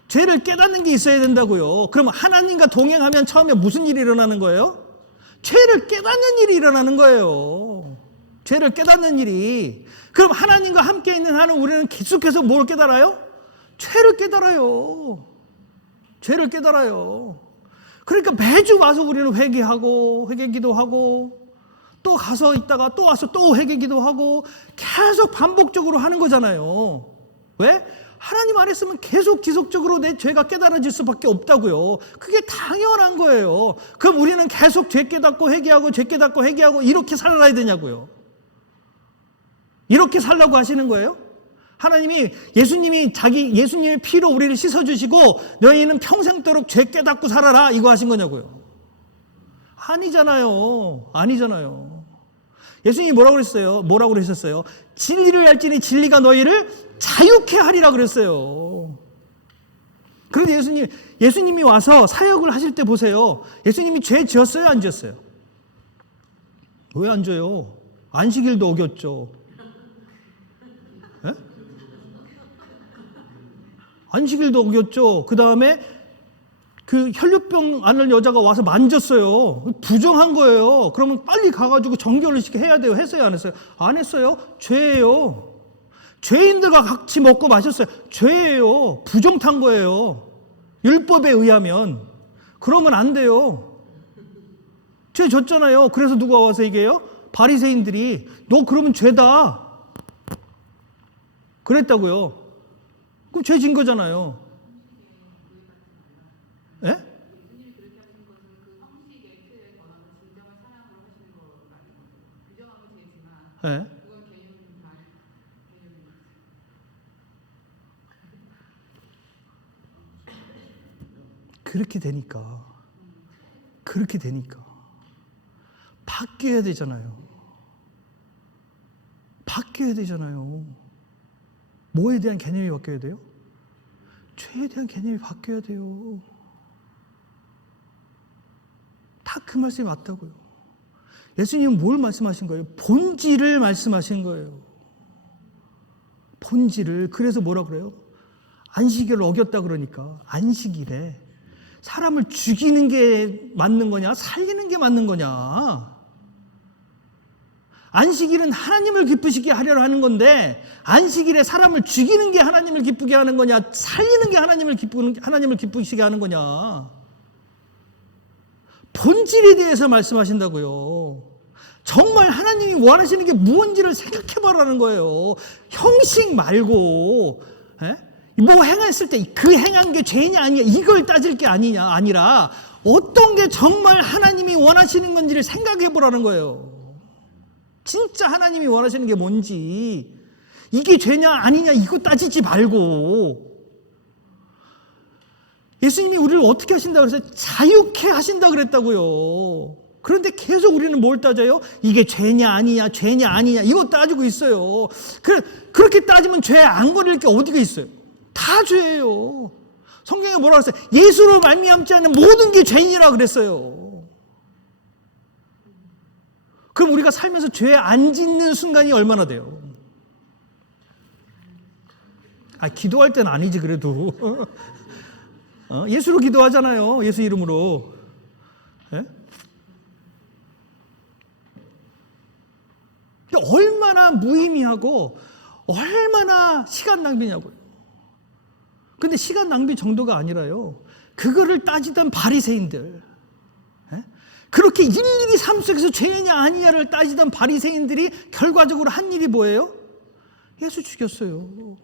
죄를 깨닫는 게 있어야 된다고요. 그럼 하나님과 동행하면 처음에 무슨 일이 일어나는 거예요? 죄를 깨닫는 일이 일어나는 거예요. 죄를 깨닫는 일이. 그럼 하나님과 함께 있는 한은 우리는 계속해서 뭘 깨달아요? 죄를 깨달아요. 죄를 깨달아요. 그러니까 매주 와서 우리는 회개하고 회개기도하고 또 가서 있다가 또 와서 또 회개기도하고 계속 반복적으로 하는 거잖아요. 왜? 하나님 안 했으면 계속 지속적으로 내 죄가 깨달아질 수밖에 없다고요. 그게 당연한 거예요. 그럼 우리는 계속 죄 깨닫고 회개하고 죄 깨닫고 회개하고 이렇게 살아야 되냐고요. 이렇게 살라고 하시는 거예요? 하나님이 예수님의 피로 우리를 씻어주시고 너희는 평생도록 죄 깨닫고 살아라 이거 하신 거냐고요? 아니잖아요. 예수님이 뭐라고 그랬어요? 뭐라고 그러셨어요? 진리를 알지니 진리가 너희를 자유케 하리라 그랬어요. 그런데 예수님이 와서 사역을 하실 때 보세요. 예수님이 죄 지었어요? 안 지었어요? 왜 안 져요? 안식일도 어겼죠. 예? 안식일도 어겼죠. 그 다음에 그 혈류병 앓는 여자가 와서 만졌어요. 부정한 거예요. 그러면 빨리 가가지고 정결을 해야 돼요. 했어요? 안 했어요? 안 했어요. 죄예요. 죄인들과 같이 먹고 마셨어요. 죄예요. 부정탄 거예요. 율법에 의하면. 그러면 안 돼요. 죄 졌잖아요. 그래서 누가 와서 얘기해요? 바리새인들이 너 그러면 죄다. 그랬다고요. 그럼 죄 진 거잖아요. 예? 예? 그렇게 되니까 바뀌어야 되잖아요. 뭐에 대한 개념이 바뀌어야 돼요? 죄에 대한 개념이 바뀌어야 돼요. 다 그 말씀이 맞다고요. 예수님은 뭘 말씀하신 거예요? 본질을 말씀하신 거예요. 본질을. 그래서 뭐라 그래요? 안식일을 어겼다 그러니까 안식일에 사람을 죽이는 게 맞는 거냐 살리는 게 맞는 거냐. 안식일은 하나님을 기쁘시게 하려고 하는 건데 안식일에 사람을 죽이는 게 하나님을 기쁘게 하는 거냐 살리는 게 하나님을 기쁘시게 하는 거냐. 본질에 대해서 말씀하신다고요. 정말 하나님이 원하시는 게 무언지를 생각해보라는 거예요. 형식 말고 뭐 행했을 때 그 행한 게 죄냐 아니냐 이걸 따질 게 아니라 어떤 게 정말 하나님이 원하시는 건지를 생각해보라는 거예요. 진짜 하나님이 원하시는 게 뭔지 이게 죄냐 아니냐 이거 따지지 말고 예수님이 우리를 어떻게 하신다고 그랬어요? 자유케 하신다고 그랬다고요. 그런데 계속 우리는 뭘 따져요? 이게 죄냐 아니냐 이거 따지고 있어요. 그렇게 따지면 죄 안 걸릴 게 어디가 있어요? 다 죄예요. 성경에 뭐라고 했어요? 예수로 말미암지 않는 모든 게 죄인이라 그랬어요. 그럼 우리가 살면서 죄 안 짓는 순간이 얼마나 돼요? 기도할 때는 아니지 그래도. 예수로 기도하잖아요. 예수 이름으로. 예? 얼마나 무의미하고 얼마나 시간 낭비냐고요. 근데 시간 낭비 정도가 아니라요. 그거를 따지던 바리새인들, 그렇게 일일이 삶 속에서 죄냐 아니냐를 따지던 바리새인들이 결과적으로 한 일이 뭐예요? 예수 죽였어요.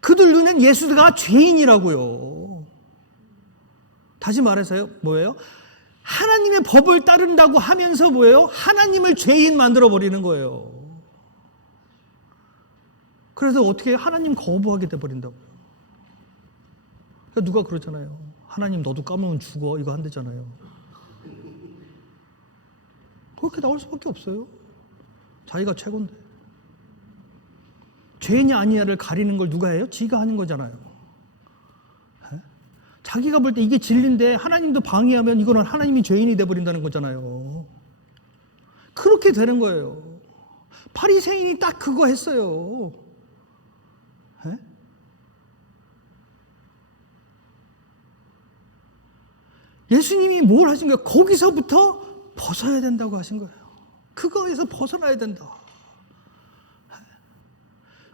그들 눈엔 예수가 죄인이라고요. 다시 말해서요, 뭐예요? 하나님의 법을 따른다고 하면서 뭐예요? 하나님을 죄인 만들어 버리는 거예요. 그래서 어떻게 하나님 거부하게 돼 버린다고요. 누가 그러잖아요. 하나님 너도 까먹으면 죽어 이거 한대잖아요. 그렇게 나올 수밖에 없어요. 자기가 최고인데. 죄냐 아니냐를 가리는 걸 누가 해요? 지가 하는 거잖아요. 자기가 볼 때 이게 진리인데 하나님도 방해하면 이거는 하나님이 죄인이 돼버린다는 거잖아요. 그렇게 되는 거예요. 바리새인이 딱 그거 했어요. 예수님이 뭘 하신 거예요? 거기서부터 벗어야 된다고 하신 거예요. 그거에서 벗어나야 된다.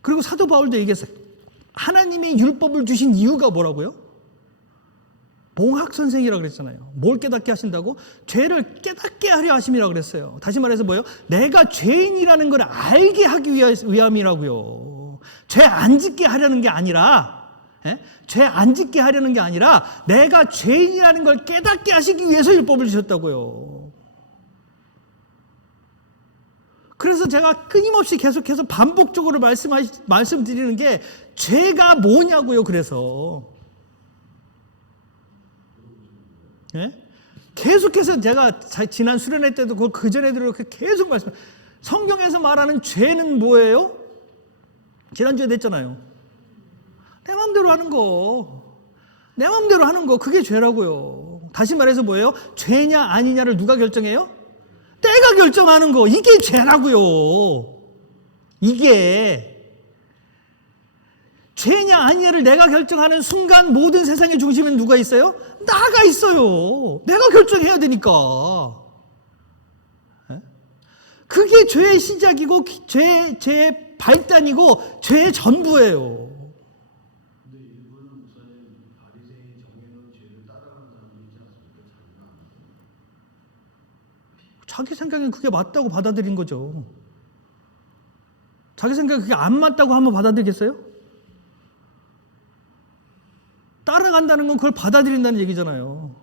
그리고 사도 바울도 얘기했어요. 하나님의 율법을 주신 이유가 뭐라고요? 몽학선생이라고 그랬잖아요. 뭘 깨닫게 하신다고? 죄를 깨닫게 하려 하심이라고 그랬어요. 다시 말해서 뭐예요? 내가 죄인이라는 걸 알게 하기 위함이라고요. 죄 안 짓게 하려는 게 아니라 죄 안 짓게 하려는 게 아니라 내가 죄인이라는 걸 깨닫게 하시기 위해서 율법을 주셨다고요. 그래서 제가 끊임없이 계속해서 반복적으로 말씀드리는 게 죄가 뭐냐고요. 그래서 예? 계속해서 제가 지난 수련회 때도 그 전에도 계속 성경에서 말하는 죄는 뭐예요? 지난주에 냈잖아요. 내 마음대로 하는 거. 내 마음대로 하는 거. 그게 죄라고요. 다시 말해서 뭐예요? 죄냐 아니냐를 누가 결정해요? 내가 결정하는 거. 이게 죄라고요. 이게 죄냐 아니냐를 내가 결정하는 순간 모든 세상의 중심엔 누가 있어요? 나가 있어요. 내가 결정해야 되니까. 그게 죄의 시작이고 죄의 발단이고 죄의 전부예요. 근데 일부는 목사님 바리새인 정해놓은 죄를 따라가는 사람도 있지 않습니까? 자기 생각엔 그게 맞다고 받아들인 거죠. 자기 생각에 그게 안 맞다고 한번 받아들이겠어요? 따라간다는 건 그걸 받아들인다는 얘기잖아요.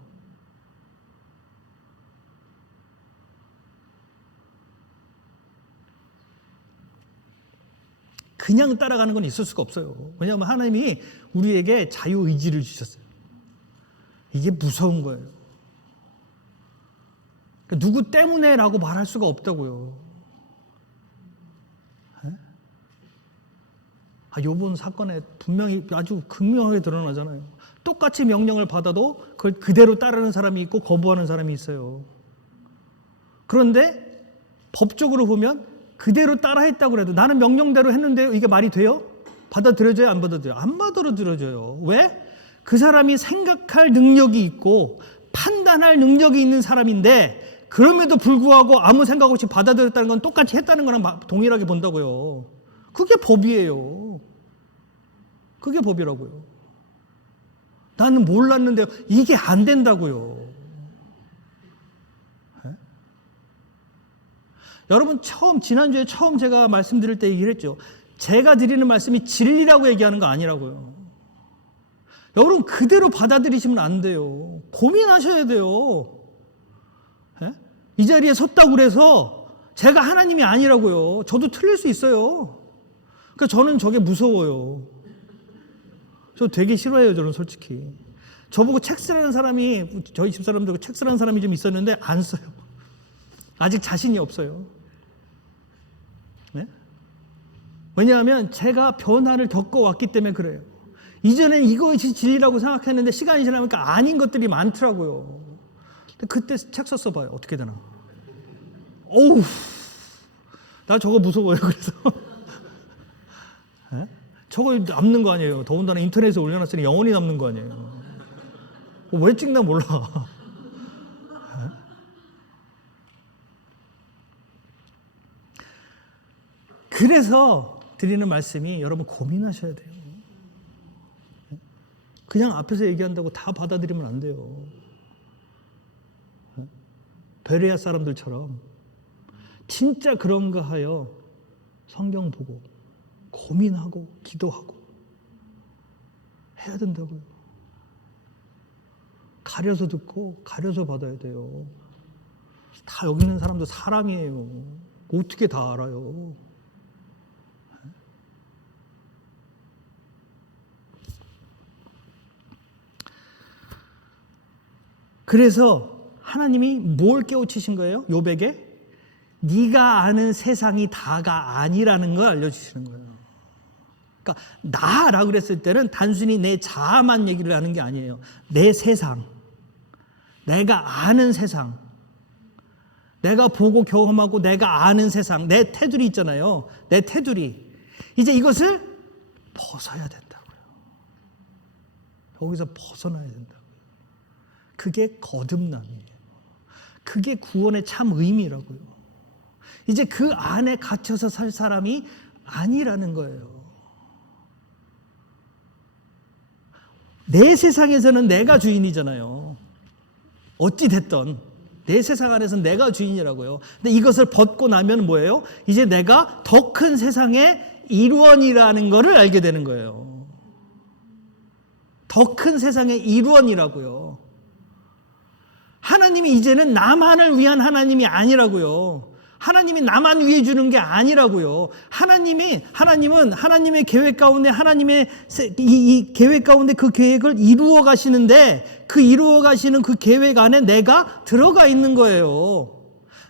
그냥 따라가는 건 있을 수가 없어요. 왜냐하면 하나님이 우리에게 자유의지를 주셨어요. 이게 무서운 거예요. 누구 때문에라고 말할 수가 없다고요. 요번 사건에 분명히 아주 극명하게 드러나잖아요. 똑같이 명령을 받아도 그걸 그대로 따르는 사람이 있고 거부하는 사람이 있어요. 그런데 법적으로 보면 그대로 따라했다고 해도 나는 명령대로 했는데 이게 말이 돼요? 받아들여져요? 안 받아들여요? 안 받아들여져요. 왜? 그 사람이 생각할 능력이 있고 판단할 능력이 있는 사람인데 그럼에도 불구하고 아무 생각 없이 받아들였다는 건 똑같이 했다는 거랑 동일하게 본다고요. 그게 법이에요. 그게 법이라고요. 나는 몰랐는데 이게 안 된다고요. 네? 여러분 지난주에 처음 제가 말씀드릴 때 얘기를 했죠. 제가 드리는 말씀이 진리라고 얘기하는 거 아니라고요. 여러분 그대로 받아들이시면 안 돼요. 고민하셔야 돼요. 네? 이 자리에 섰다고 그래서 제가 하나님이 아니라고요. 저도 틀릴 수 있어요. 그러니까 저는 저게 무서워요. 저 되게 싫어해요. 저는 솔직히. 저보고 책 쓰라는 사람이 저희 집사람들 책 쓰라는 사람이 좀 있었는데 안 써요. 아직 자신이 없어요. 네? 왜냐하면 제가 변화를 겪어왔기 때문에 그래요. 이전엔 이것이 진리라고 생각했는데 시간이 지나니까 아닌 것들이 많더라고요. 근데 그때 책 썼어 봐요. 어떻게 되나. 어우, 나 저거 무서워요. 그래서. 네? 저거 남는 거 아니에요. 더군다나 인터넷에 올려놨으니 영원히 남는 거 아니에요. 왜 찍나 몰라. 네? 그래서 드리는 말씀이 여러분 고민하셔야 돼요. 그냥 앞에서 얘기한다고 다 받아들이면 안 돼요. 베레아 사람들처럼 진짜 그런가 하여 성경 보고 고민하고 기도하고 해야 된다고요. 가려서 듣고 가려서 받아야 돼요. 다 여기 있는 사람도 사람이에요. 어떻게 다 알아요. 그래서 하나님이 뭘 깨우치신 거예요? 욥에게? 네가 아는 세상이 다가 아니라는 걸 알려주시는 거예요. 그러니까 나라고 그랬을 때는 단순히 내 자아만 얘기를 하는 게 아니에요. 내 세상, 내가 아는 세상, 내가 보고 경험하고 내가 아는 세상, 내 테두리 있잖아요. 내 테두리. 이제 이것을 벗어야 된다고요. 여기서 벗어나야 된다고요. 그게 거듭남이에요. 그게 구원의 참 의미라고요. 이제 그 안에 갇혀서 살 사람이 아니라는 거예요. 내 세상에서는 내가 주인이잖아요. 어찌 됐던 내 세상 안에서는 내가 주인이라고요. 근데 이것을 벗고 나면 뭐예요? 이제 내가 더 큰 세상의 일원이라는 것을 알게 되는 거예요. 더 큰 세상의 일원이라고요. 하나님이 이제는 나만을 위한 하나님이 아니라고요. 하나님이 나만 위해 주는 게 아니라고요. 하나님은 하나님의 계획 가운데 이 계획 가운데 그 계획을 이루어 가시는데 그 이루어 가시는 그 계획 안에 내가 들어가 있는 거예요.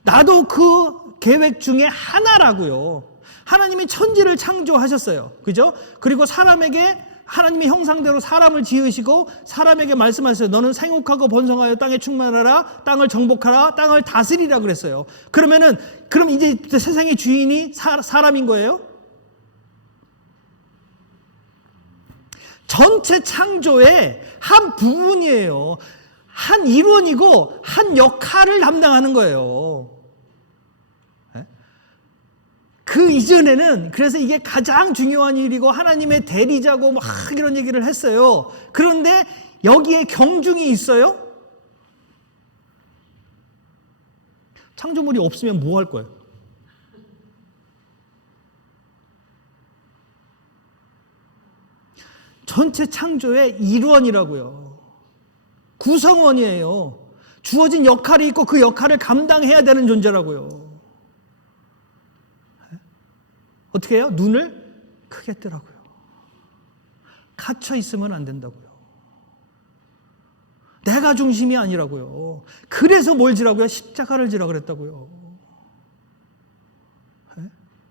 나도 그 계획 중에 하나라고요. 하나님이 천지를 창조하셨어요. 그죠? 그리고 사람에게 하나님의 형상대로 사람을 지으시고 사람에게 말씀하셨어요. 너는 생육하고 번성하여 땅에 충만하라, 땅을 정복하라, 땅을 다스리라 그랬어요. 그럼 이제 세상의 주인이 사람인 거예요? 전체 창조의 한 부분이에요. 한 일원이고 한 역할을 담당하는 거예요. 그 이전에는 그래서 이게 가장 중요한 일이고 하나님의 대리자고 막 이런 얘기를 했어요. 그런데 여기에 경중이 있어요? 창조물이 없으면 뭐 할 거예요? 전체 창조의 일원이라고요. 구성원이에요. 주어진 역할이 있고 그 역할을 감당해야 되는 존재라고요. 어떻게 해요? 눈을 크게 뜨라고요. 갇혀 있으면 안 된다고요. 내가 중심이 아니라고요. 그래서 뭘 지라고요? 십자가를 지라 그랬다고요.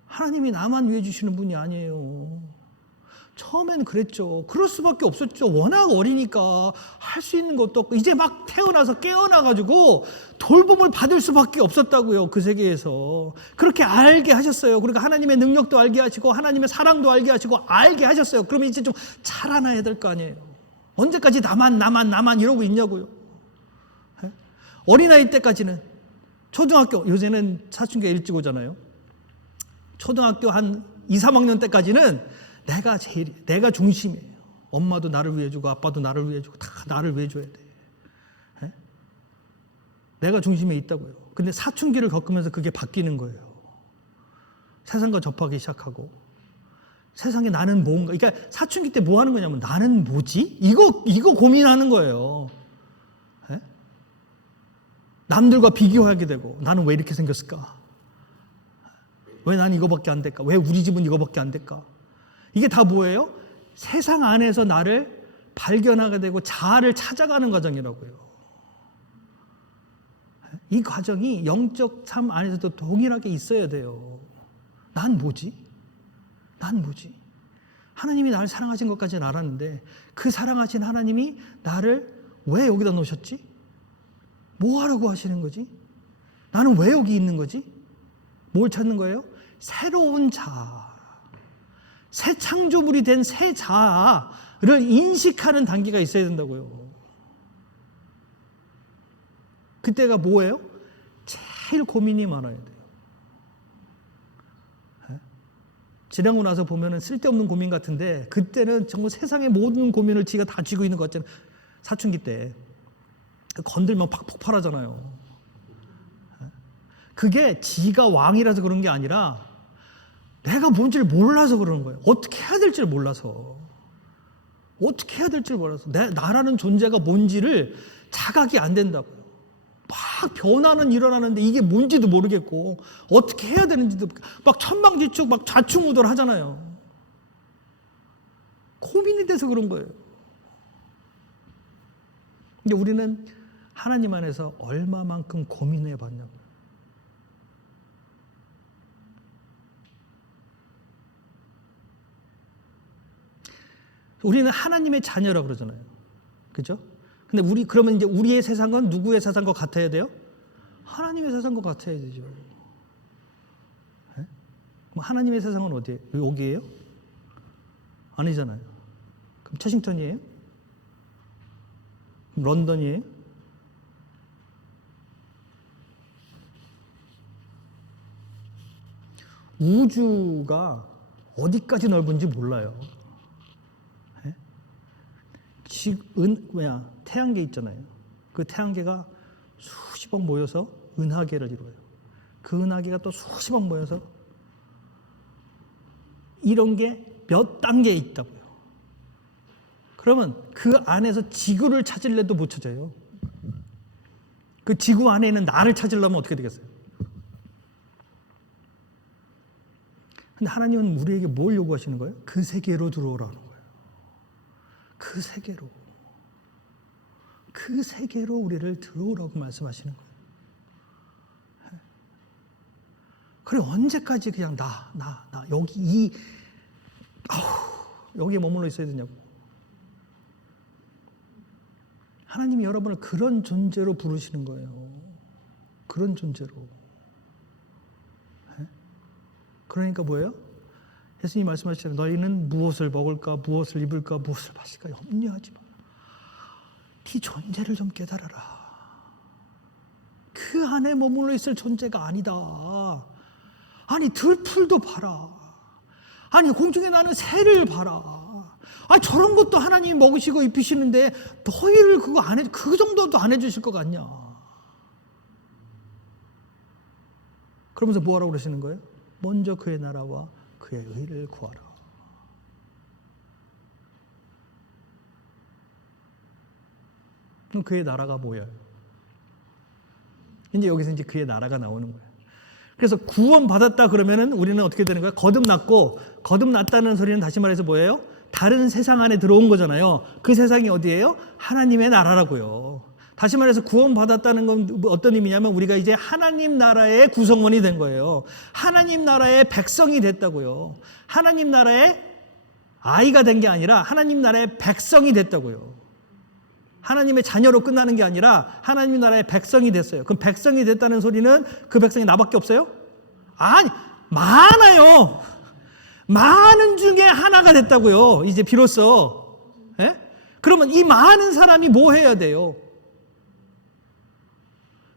하나님이 나만 위해 주시는 분이 아니에요. 처음에는 그랬죠. 그럴 수밖에 없었죠. 워낙 어리니까 할 수 있는 것도 없고 이제 막 태어나서 깨어나가지고 돌봄을 받을 수밖에 없었다고요. 그 세계에서. 그렇게 알게 하셨어요. 그러니까 하나님의 능력도 알게 하시고 하나님의 사랑도 알게 하시고 알게 하셨어요. 그러면 이제 좀 자라나야 될 거 아니에요. 언제까지 나만 이러고 있냐고요. 어린아이 때까지는 초등학교, 요새는 사춘기가 일찍 오잖아요. 초등학교 한 2, 3학년 때까지는 내가 중심이에요. 엄마도 나를 위해 주고 아빠도 나를 위해 주고 다 나를 위해 줘야 돼. 내가 중심에 있다고요. 근데 사춘기를 겪으면서 그게 바뀌는 거예요. 세상과 접하기 시작하고 세상에 나는 뭔가, 그러니까 사춘기 때 뭐 하는 거냐면 나는 뭐지? 이거 고민하는 거예요. 남들과 비교하게 되고 나는 왜 이렇게 생겼을까? 왜 난 이거밖에 안 될까? 왜 우리 집은 이거밖에 안 될까? 이게 다 뭐예요? 세상 안에서 나를 발견하게 되고 자아를 찾아가는 과정이라고요. 이 과정이 영적 삶 안에서도 동일하게 있어야 돼요. 난 뭐지? 하나님이 나를 사랑하신 것까지는 알았는데 그 사랑하신 하나님이 나를 왜 여기다 놓으셨지? 뭐 하라고 하시는 거지? 나는 왜 여기 있는 거지? 뭘 찾는 거예요? 새로운 자아. 새 창조물이 된 새 자아를 인식하는 단계가 있어야 된다고요. 그때가 뭐예요? 제일 고민이 많아야 돼요. 지나고 나서 보면은 쓸데없는 고민 같은데 그때는 정말 세상의 모든 고민을 지가 다 쥐고 있는 것 같잖아요. 사춘기 때 건들면 팍 폭발하잖아요. 그게 지가 왕이라서 그런 게 아니라 내가 뭔지를 몰라서 그러는 거예요. 어떻게 해야 될지를 몰라서. 나라는 존재가 뭔지를 자각이 안 된다고요. 막 변화는 일어나는데 이게 뭔지도 모르겠고 어떻게 해야 되는지도 막 천방지축 막 좌충우돌 하잖아요. 고민이 돼서 그런 거예요. 근데 우리는 하나님 안에서 얼마만큼 고민해 봤냐고요. 우리는 하나님의 자녀라고 그러잖아요. 그죠? 근데 그러면 이제 우리의 세상은 누구의 세상과 같아야 돼요? 하나님의 세상과 같아야 되죠. 네? 그럼 하나님의 세상은 어디예요? 여기예요? 아니잖아요. 그럼 채싱턴이에요? 그럼 런던이에요? 우주가 어디까지 넓은지 몰라요. 태양계 있잖아요. 그 태양계가 수십억 모여서 은하계를 이루어요. 그 은하계가 또 수십억 모여서 이런 게 몇 단계에 있다고요. 그러면 그 안에서 지구를 찾으려도 못 찾아요. 그 지구 안에 있는 나를 찾으려면 어떻게 되겠어요? 근데 하나님은 우리에게 뭘 요구하시는 거예요? 그 세계로 들어오라는 거예요. 그 세계로. 그 세계로 우리를 들어오라고 말씀하시는 거예요. 그래, 언제까지 그냥 나 여기 여기에 머물러 있어야 되냐고. 하나님이 여러분을 그런 존재로 부르시는 거예요. 그런 존재로. 그러니까 뭐예요? 예수님이 말씀하시잖아요. 너희는 무엇을 먹을까, 무엇을 입을까, 무엇을 마실까 염려하지 마라. 네 존재를 좀 깨달아라. 그 안에 머물러 있을 존재가 아니다. 아니 들풀도 봐라. 아니 공중에 나는 새를 봐라. 아 저런 것도 하나님이 먹으시고 입히시는데 너희를 그거 안 해, 그 정도도 안 해주실 것 같냐. 그러면서 뭐하라고 그러시는 거예요? 먼저 그의 나라와 그의 의를 구하라. 그럼 그의 나라가 뭐예요? 이제 여기서 이제 그의 나라가 나오는 거예요. 그래서 구원받았다 그러면은 우리는 어떻게 되는 거예요? 거듭났고, 거듭났다는 소리는 다시 말해서 뭐예요? 다른 세상 안에 들어온 거잖아요. 그 세상이 어디예요? 하나님의 나라라고요. 다시 말해서 구원받았다는 건 어떤 의미냐면 우리가 이제 하나님 나라의 구성원이 된 거예요. 하나님 나라의 백성이 됐다고요. 하나님 나라의 아이가 된 게 아니라 하나님 나라의 백성이 됐다고요. 하나님의 자녀로 끝나는 게 아니라 하나님 나라의 백성이 됐어요. 그럼 백성이 됐다는 소리는 그 백성이 나밖에 없어요? 아니, 많아요. 많은 중에 하나가 됐다고요. 이제 비로소. 예? 그러면 이 많은 사람이 뭐 해야 돼요?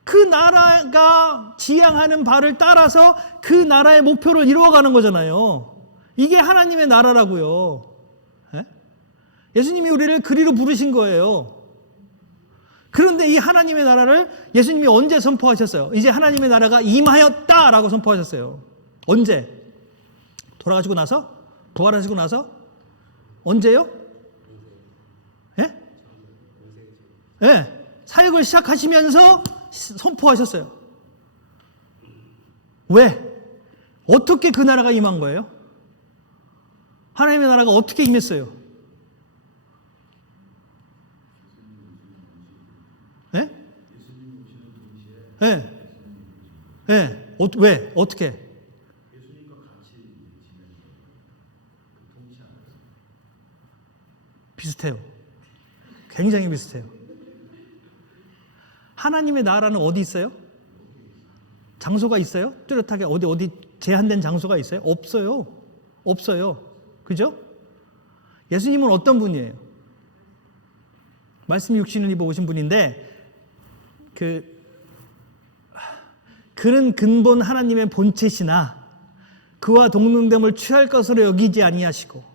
그 나라가 지향하는 바를 따라서 그 나라의 목표를 이루어가는 거잖아요. 이게 하나님의 나라라고요. 예? 예수님이 우리를 그리로 부르신 거예요. 그런데 이 하나님의 나라를 예수님이 언제 선포하셨어요? 이제 하나님의 나라가 임하였다라고 선포하셨어요. 언제? 돌아가시고 나서? 부활하시고 나서? 언제요? 예? 예. 사역을 시작하시면서 선포하셨어요. 왜? 어떻게 그 나라가 임한 거예요? 하나님의 나라가 어떻게 임했어요? 예? 예. 예. 왜? 어떻게? 비슷해요. 굉장히 비슷해요. 하나님의 나라는 어디 있어요? 장소가 있어요? 뚜렷하게 어디 제한된 장소가 있어요? 없어요. 없어요. 그죠? 예수님은 어떤 분이에요? 말씀 육신을 입어 오신 분인데 그는 근본 하나님의 본체시나 그와 동등됨을 취할 것으로 여기지 아니하시고,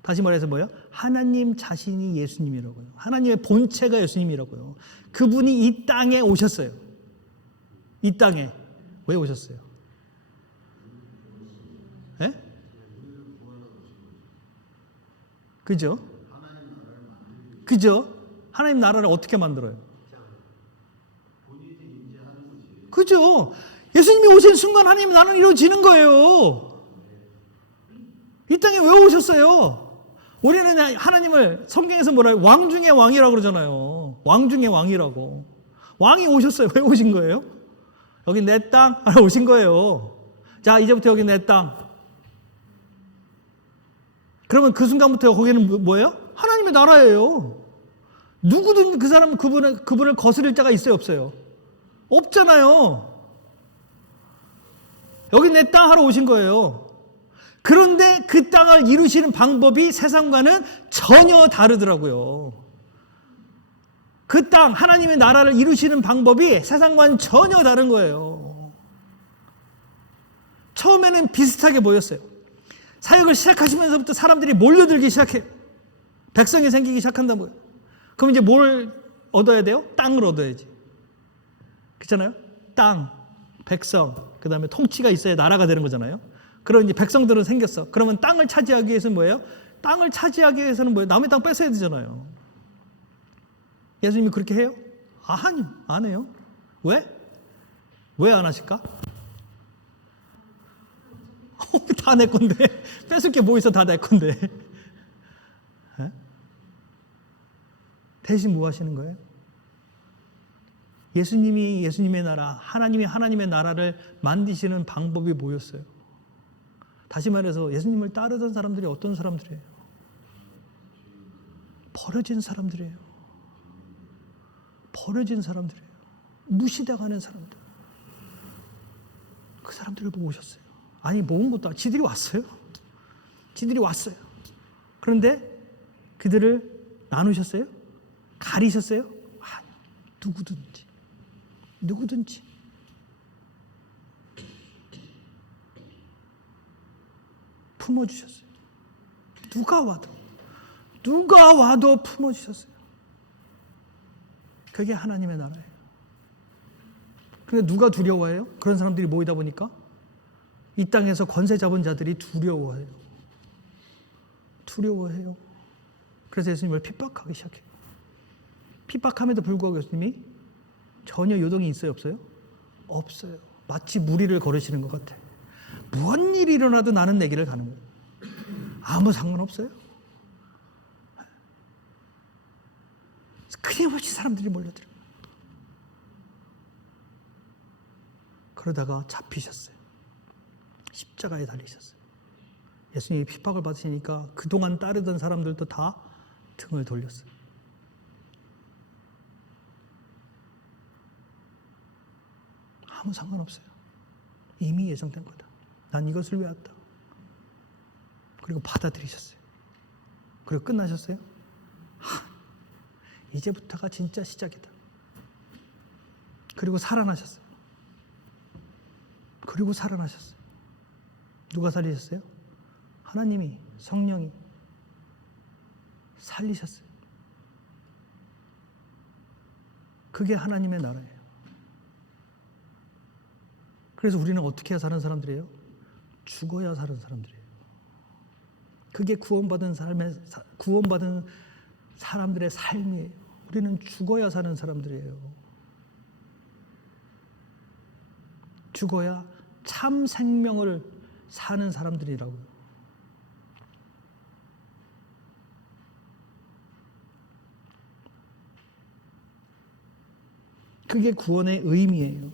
다시 말해서 뭐예요? 하나님 자신이 예수님이라고요. 하나님의 본체가 예수님이라고요. 그분이 이 땅에 오셨어요. 이 땅에 왜 오셨어요? 예? 그죠? 그죠? 하나님 나라를 어떻게 만들어요? 그죠? 예수님이 오신 순간 하나님 나라는 이루어지는 거예요. 이 땅에 왜 오셨어요? 우리는 하나님을 성경에서 뭐라요? 왕 중의 왕이라고 그러잖아요. 왕 중의 왕이라고. 왕이 오셨어요. 왜 오신 거예요? 여기 내 땅 하러 오신 거예요. 자, 이제부터 여기 내 땅. 그러면 그 순간부터 거기는 뭐예요? 하나님의 나라예요. 누구든 그 사람은 그분을 거스릴 자가 있어요, 없어요? 없잖아요. 여기 내 땅 하러 오신 거예요. 그런데 그 땅을 이루시는 방법이 세상과는 전혀 다르더라고요. 그 땅, 하나님의 나라를 이루시는 방법이 세상과는 전혀 다른 거예요. 처음에는 비슷하게 보였어요. 사역을 시작하시면서부터 사람들이 몰려들기 시작해요. 백성이 생기기 시작한다고요. 그럼 이제 뭘 얻어야 돼요? 땅을 얻어야지. 그렇잖아요? 땅, 백성, 그 다음에 통치가 있어야 나라가 되는 거잖아요. 그럼 이제 백성들은 생겼어. 그러면 땅을 차지하기 위해서는 뭐예요? 땅을 차지하기 위해서는 뭐예요? 남의 땅 뺏어야 되잖아요. 예수님이 그렇게 해요? 아니요, 안 해요. 왜? 왜 안 하실까? 다 내 건데. 뺏을 게 뭐 있어, 다 내 건데. 에? 대신 뭐 하시는 거예요? 예수님이 예수님의 나라, 하나님이 하나님의 나라를 만드시는 방법이 뭐였어요? 다시 말해서 예수님을 따르던 사람들이 어떤 사람들이에요? 버려진 사람들이에요. 버려진 사람들이에요. 무시당하는 사람들. 그 사람들을 보고 오셨어요. 아니, 모은 것도 아니고 지들이 왔어요. 지들이 왔어요. 그런데 그들을 나누셨어요? 가리셨어요? 아니, 누구든지 품어주셨어요. 누가 와도 품어주셨어요. 그게 하나님의 나라예요. 근데 누가 두려워해요? 그런 사람들이 모이다 보니까 이 땅에서 권세 잡은 자들이 두려워해요. 그래서 예수님을 핍박하기 시작해요. 핍박함에도 불구하고 예수님이 전혀 요동이 있어요, 없어요? 없어요. 마치 무리를 걸으시는 것 같아. 무슨 일이 일어나도 나는 내 길을 가는 거예요. 아무 상관없어요. 끊임없이 사람들이 몰려들어요. 그러다가 잡히셨어요. 십자가에 달리셨어요. 예수님이 핍박을 받으시니까 그동안 따르던 사람들도 다 등을 돌렸어요. 아무 상관없어요. 이미 예정된 거다. 난 이것을 위해 왔다. 그리고 받아들이셨어요. 그리고 끝나셨어요? 이제부터가 진짜 시작이다. 그리고 살아나셨어요. 누가 살리셨어요? 하나님이, 성령이 살리셨어요. 그게 하나님의 나라예요. 그래서 우리는 어떻게 해야 사는 사람들이에요? 죽어야 사는 사람들이에요. 그게 구원받은 사람들의 삶이에요. 우리는 죽어야 사는 사람들이에요. 죽어야 참 생명을 사는 사람들이라고요. 그게 구원의 의미예요.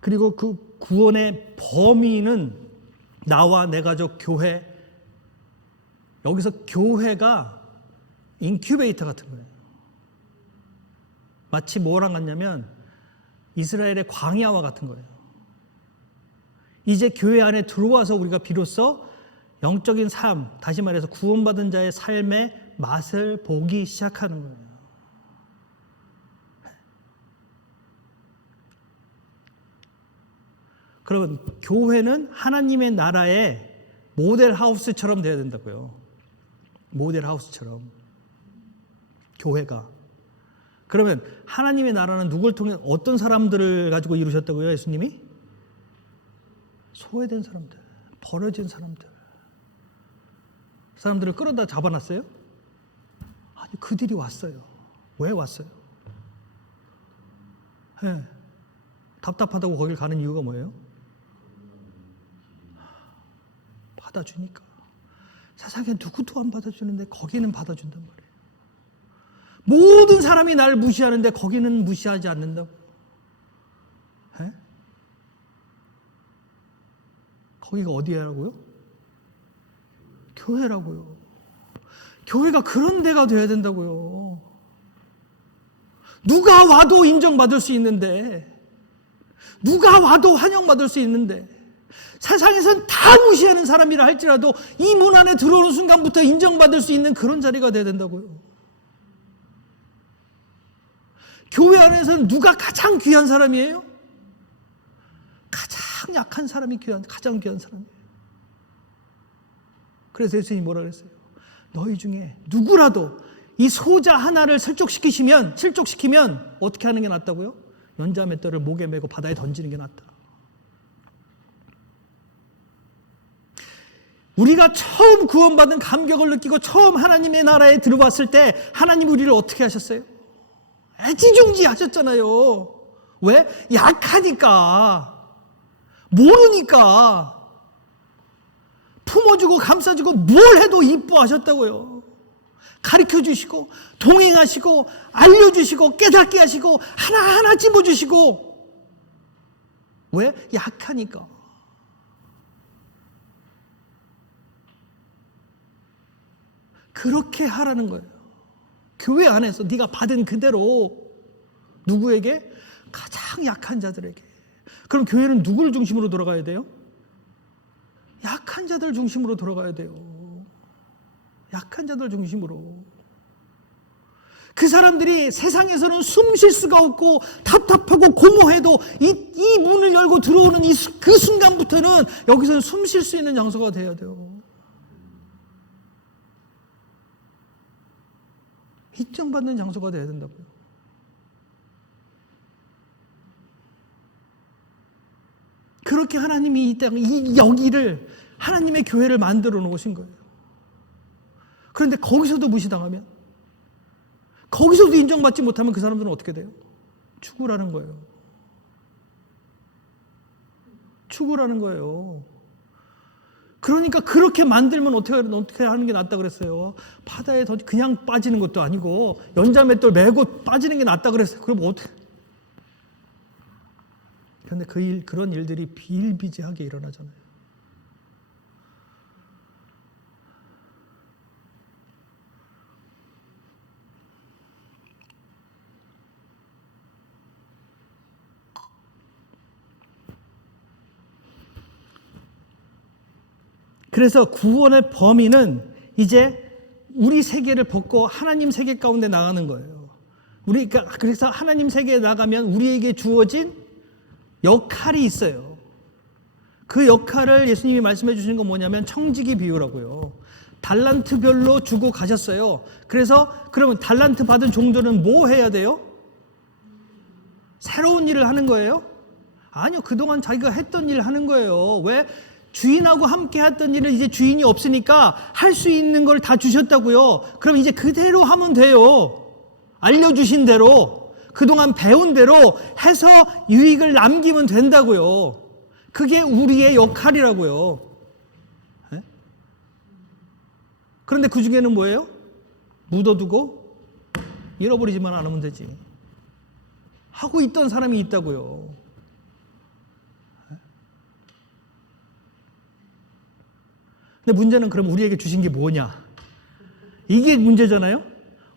그리고 그 구원의 범위는 나와 내 가족, 교회. 여기서 교회가 인큐베이터 같은 거예요. 마치 뭐랑 같냐면 이스라엘의 광야와 같은 거예요. 이제 교회 안에 들어와서 우리가 비로소 영적인 삶, 다시 말해서 구원받은 자의 삶의 맛을 보기 시작하는 거예요. 그러면 교회는 하나님의 나라의 모델하우스처럼 되어야 된다고요. 모델하우스처럼. 교회가. 그러면 하나님의 나라는 누굴 통해 어떤 사람들을 가지고 이루셨다고요, 예수님이? 소외된 사람들, 버려진 사람들. 사람들을 끌어다 잡아놨어요? 아니, 그들이 왔어요. 왜 왔어요? 네. 답답하다고 거길 가는 이유가 뭐예요? 받아주니까. 세상에 누구도 안 받아주는데 거기는 받아준단 말이에요. 모든 사람이 날 무시하는데 거기는 무시하지 않는다고. 에? 거기가 어디라고요? 교회라고요. 교회가 그런 데가 돼야 된다고요. 누가 와도 인정받을 수 있는데, 누가 와도 환영받을 수 있는데, 세상에선 다 무시하는 사람이라 할지라도 이 문 안에 들어오는 순간부터 인정받을 수 있는 그런 자리가 돼야 된다고요. 교회 안에서는 누가 가장 귀한 사람이에요? 가장 약한 사람이 가장 귀한 사람이에요. 그래서 예수님이 뭐라 그랬어요? 너희 중에 누구라도 이 소자 하나를 실족시키면 어떻게 하는 게 낫다고요? 연자 맷돌을 목에 메고 바다에 던지는 게 낫다. 우리가 처음 구원받은 감격을 느끼고 처음 하나님의 나라에 들어왔을 때 하나님 우리를 어떻게 하셨어요? 애지중지 하셨잖아요. 왜? 약하니까, 모르니까. 품어주고 감싸주고 뭘 해도 이뻐하셨다고요. 가르쳐주시고 동행하시고 알려주시고 깨닫게 하시고 하나하나 찝어주시고. 왜? 약하니까. 그렇게 하라는 거예요. 교회 안에서 네가 받은 그대로 누구에게? 가장 약한 자들에게. 그럼 교회는 누구를 중심으로 돌아가야 돼요? 약한 자들 중심으로 돌아가야 돼요. 약한 자들 중심으로. 그 사람들이 세상에서는 숨 쉴 수가 없고 답답하고 공허해도 이 문을 열고 들어오는 그 순간부터는 여기서는 숨 쉴 수 있는 장소가 돼야 돼요. 인정받는 장소가 돼야 된다고요. 그렇게 하나님이 이 땅, 여기를, 하나님의 교회를 만들어 놓으신 거예요. 그런데 거기서도 무시당하면, 거기서도 인정받지 못하면 그 사람들은 어떻게 돼요? 죽으라는 거예요. 죽으라는 거예요. 그러니까 그렇게 만들면 어떻게 하는 게 낫다 그랬어요? 바다에 그냥 빠지는 것도 아니고 연자맷돌 메고 빠지는 게 낫다 그랬어요. 그럼 어떻게? 그런데 그런 일들이 비일비재하게 일어나잖아요. 그래서 구원의 범위는 이제 우리 세계를 벗고 하나님 세계 가운데 나가는 거예요. 그래서 하나님 세계에 나가면 우리에게 주어진 역할이 있어요. 그 역할을 예수님이 말씀해 주신 건 뭐냐면 청지기 비유라고요. 달란트별로 주고 가셨어요. 그래서 그러면 달란트 받은 종들은 뭐 해야 돼요? 새로운 일을 하는 거예요? 아니요. 그동안 자기가 했던 일을 하는 거예요. 왜? 주인하고 함께 했던 일을 이제 주인이 없으니까 할 수 있는 걸 다 주셨다고요. 그럼 이제 그대로 하면 돼요. 알려주신 대로, 그동안 배운 대로 해서 유익을 남기면 된다고요. 그게 우리의 역할이라고요. 네? 그런데 그 중에는 뭐예요? 묻어두고 잃어버리지만 않으면 되지. 하고 있던 사람이 있다고요. 근데 문제는 그럼 우리에게 주신 게 뭐냐? 이게 문제잖아요?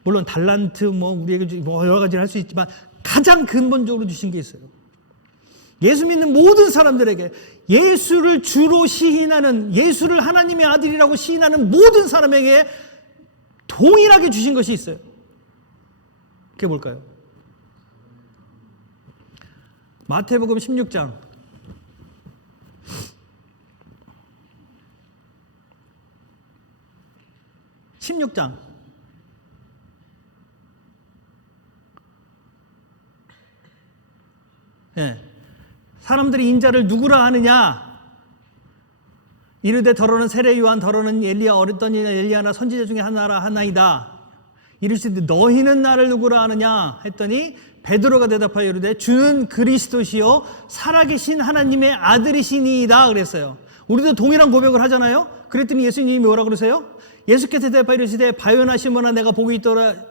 물론 달란트 우리에게 여러 가지를 할 수 있지만 가장 근본적으로 주신 게 있어요. 예수 믿는 모든 사람들에게 예수를 주로 시인하는, 예수를 하나님의 아들이라고 시인하는 모든 사람에게 동일하게 주신 것이 있어요. 그게 뭘까요? 마태복음 16장 16장 예. 사람들이 인자를 누구라 하느냐? 이르되 더러는 세례 요한, 더러는 엘리야, 어렸더니 엘리야나 선지자 중에 하나이다. 이르시되 너희는 나를 누구라 하느냐 했더니 베드로가 대답하여 이르되 주는 그리스도시요 살아계신 하나님의 아들이시니이다 그랬어요. 우리도 동일한 고백을 하잖아요. 그랬더니 예수님이 뭐라 그러세요? 예수께서 대답하여 이르시되 바요나시모나 내가 복이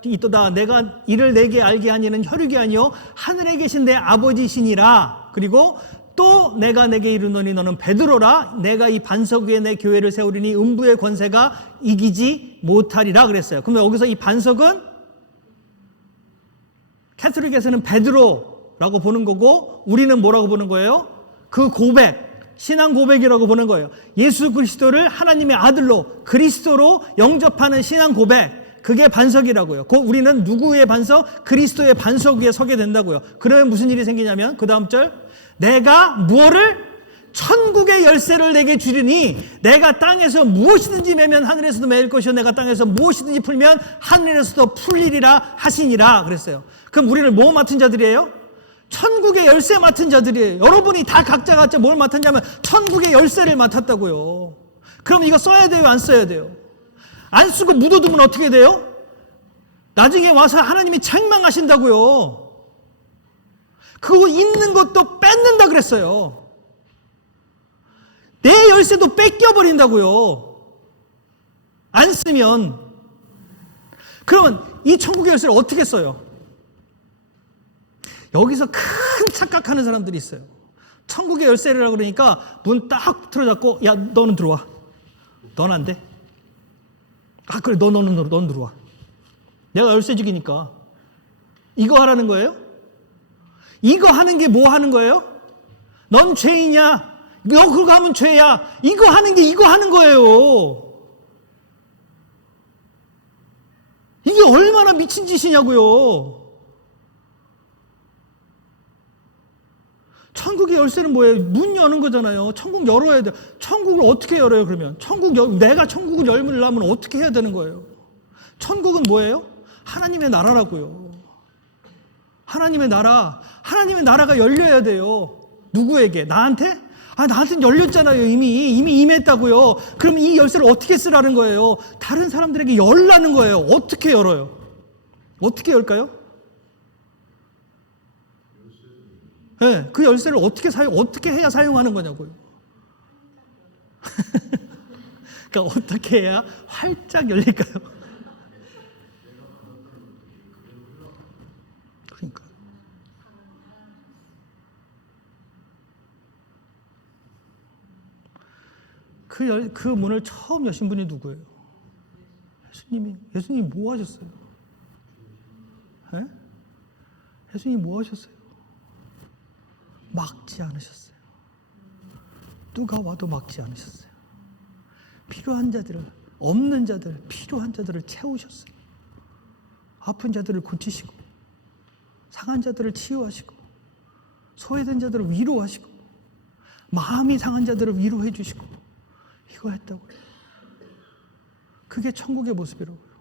있도다. 내가 이를 내게 알게 하니는 혈육이 아니요 하늘에 계신 내 아버지시니라. 그리고 또 내가 내게 이르노니 너는 베드로라. 내가 이 반석 위에 내 교회를 세우리니 음부의 권세가 이기지 못하리라 그랬어요. 그러면 여기서 이 반석은 캐톨릭에서는 베드로라고 보는 거고 우리는 뭐라고 보는 거예요? 그 고백, 신앙 고백이라고 보는 거예요. 예수 그리스도를 하나님의 아들로 그리스도로 영접하는 신앙 고백, 그게 반석이라고요. 우리는 누구의 반석? 그리스도의 반석 위에 서게 된다고요. 그러면 무슨 일이 생기냐면 그 다음 절, 내가 무엇을? 천국의 열쇠를 내게 주리니 내가 땅에서 무엇이든지 매면 하늘에서도 매일 것이요 내가 땅에서 무엇이든지 풀면 하늘에서도 풀리리라 하시니라 그랬어요. 그럼 우리는 뭐 맡은 자들이에요? 천국의 열쇠 맡은 자들이에요. 여러분이 다 각자 뭘 맡았냐면 천국의 열쇠를 맡았다고요. 그럼 이거 써야 돼요? 안 써야 돼요? 안 쓰고 묻어두면 어떻게 돼요? 나중에 와서 하나님이 책망하신다고요. 그거 있는 것도 뺏는다 그랬어요. 내 열쇠도 뺏겨버린다고요. 안 쓰면. 그러면 이 천국의 열쇠를 어떻게 써요? 여기서 큰 착각하는 사람들이 있어요. 천국의 열쇠라고 그러니까 문 딱 틀어잡고, 야, 너는 들어와. 넌 안 돼. 아, 그래, 넌 들어와. 내가 열쇠 주기니까. 이거 하라는 거예요? 이거 하는 게 뭐 하는 거예요? 넌 죄이냐? 너 그거 하면 죄야. 이거 하는 게 이거 하는 거예요. 이게 얼마나 미친 짓이냐고요. 천국의 열쇠는 뭐예요? 문 여는 거잖아요. 천국 열어야 돼. 천국을 어떻게 열어요, 그러면? 내가 천국을 열려면 어떻게 해야 되는 거예요? 천국은 뭐예요? 하나님의 나라라고요. 하나님의 나라가 열려야 돼요. 누구에게? 나한테? 아, 나한테는 열렸잖아요. 이미 임했다고요. 그럼 이 열쇠를 어떻게 쓰라는 거예요? 다른 사람들에게 열라는 거예요. 어떻게 열어요? 어떻게 열까요? 네, 그 열쇠를 어떻게 해야 사용하는 거냐고요. 그러니까 어떻게 해야 활짝 열릴까요? 그러니까. 그 문을 처음 여신 분이 누구예요? 예수님이 뭐 하셨어요? 네? 예수님이 뭐 하셨어요? 막지 않으셨어요. 누가 와도 막지 않으셨어요. 필요한 자들을, 없는 자들, 필요한 자들을 채우셨어요. 아픈 자들을 고치시고, 상한 자들을 치유하시고, 소외된 자들을 위로하시고, 마음이 상한 자들을 위로해 주시고, 이거 했다고요. 그게 천국의 모습이라고요.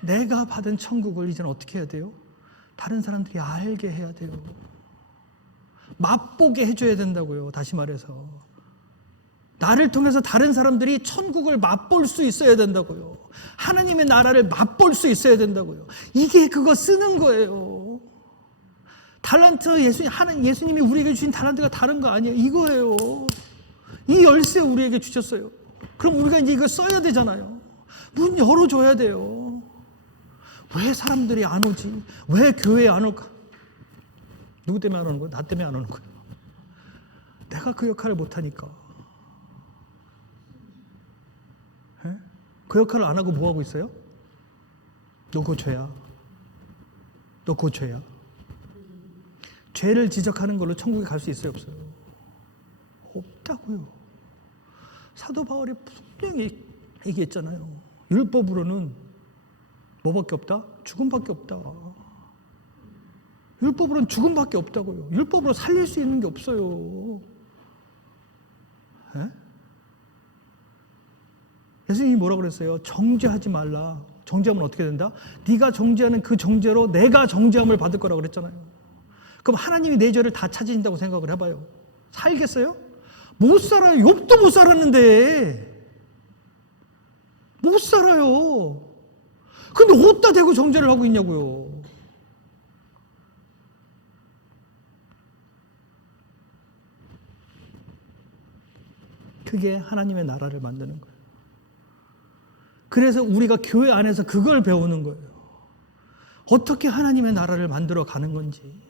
내가 받은 천국을 이제는 어떻게 해야 돼요? 다른 사람들이 알게 해야 돼요. 맛보게 해줘야 된다고요. 다시 말해서 나를 통해서 다른 사람들이 천국을 맛볼 수 있어야 된다고요. 하나님의 나라를 맛볼 수 있어야 된다고요. 이게 그거 쓰는 거예요. 달란트, 예수님이 우리에게 주신 달란트가 다른 거 아니에요. 이거예요. 이 열쇠 우리에게 주셨어요. 그럼 우리가 이제 이거 써야 되잖아요. 문 열어줘야 돼요. 왜 사람들이 안 오지? 왜 교회에 안 올까? 누구 때문에 안 오는 거예요? 나 때문에 안 오는 거예요. 내가 그 역할을 못하니까. 에? 그 역할을 안 하고 뭐 하고 있어요? 너 그거 죄야. 너 그거 죄야. 죄를 지적하는 걸로 천국에 갈 수 있어요, 없어요? 없다고요. 사도 바울이 분명히 얘기했잖아요. 율법으로는 뭐밖에 없다? 죽음밖에 없다. 율법으로는 죽음밖에 없다고요. 율법으로 살릴 수 있는 게 없어요. 에? 예수님이 뭐라 그랬어요? 정죄하지 말라. 정죄하면 어떻게 된다? 네가 정죄하는 그 정죄로 내가 정죄함을 받을 거라고 그랬잖아요. 그럼 하나님이 내 죄를 다 찾으신다고 생각을 해봐요. 살겠어요? 못 살아요. 욥도 못 살았는데. 못 살아요. 근데 어디다 대고 정죄를 하고 있냐고요. 그게 하나님의 나라를 만드는 거예요. 그래서 우리가 교회 안에서 그걸 배우는 거예요. 어떻게 하나님의 나라를 만들어 가는 건지.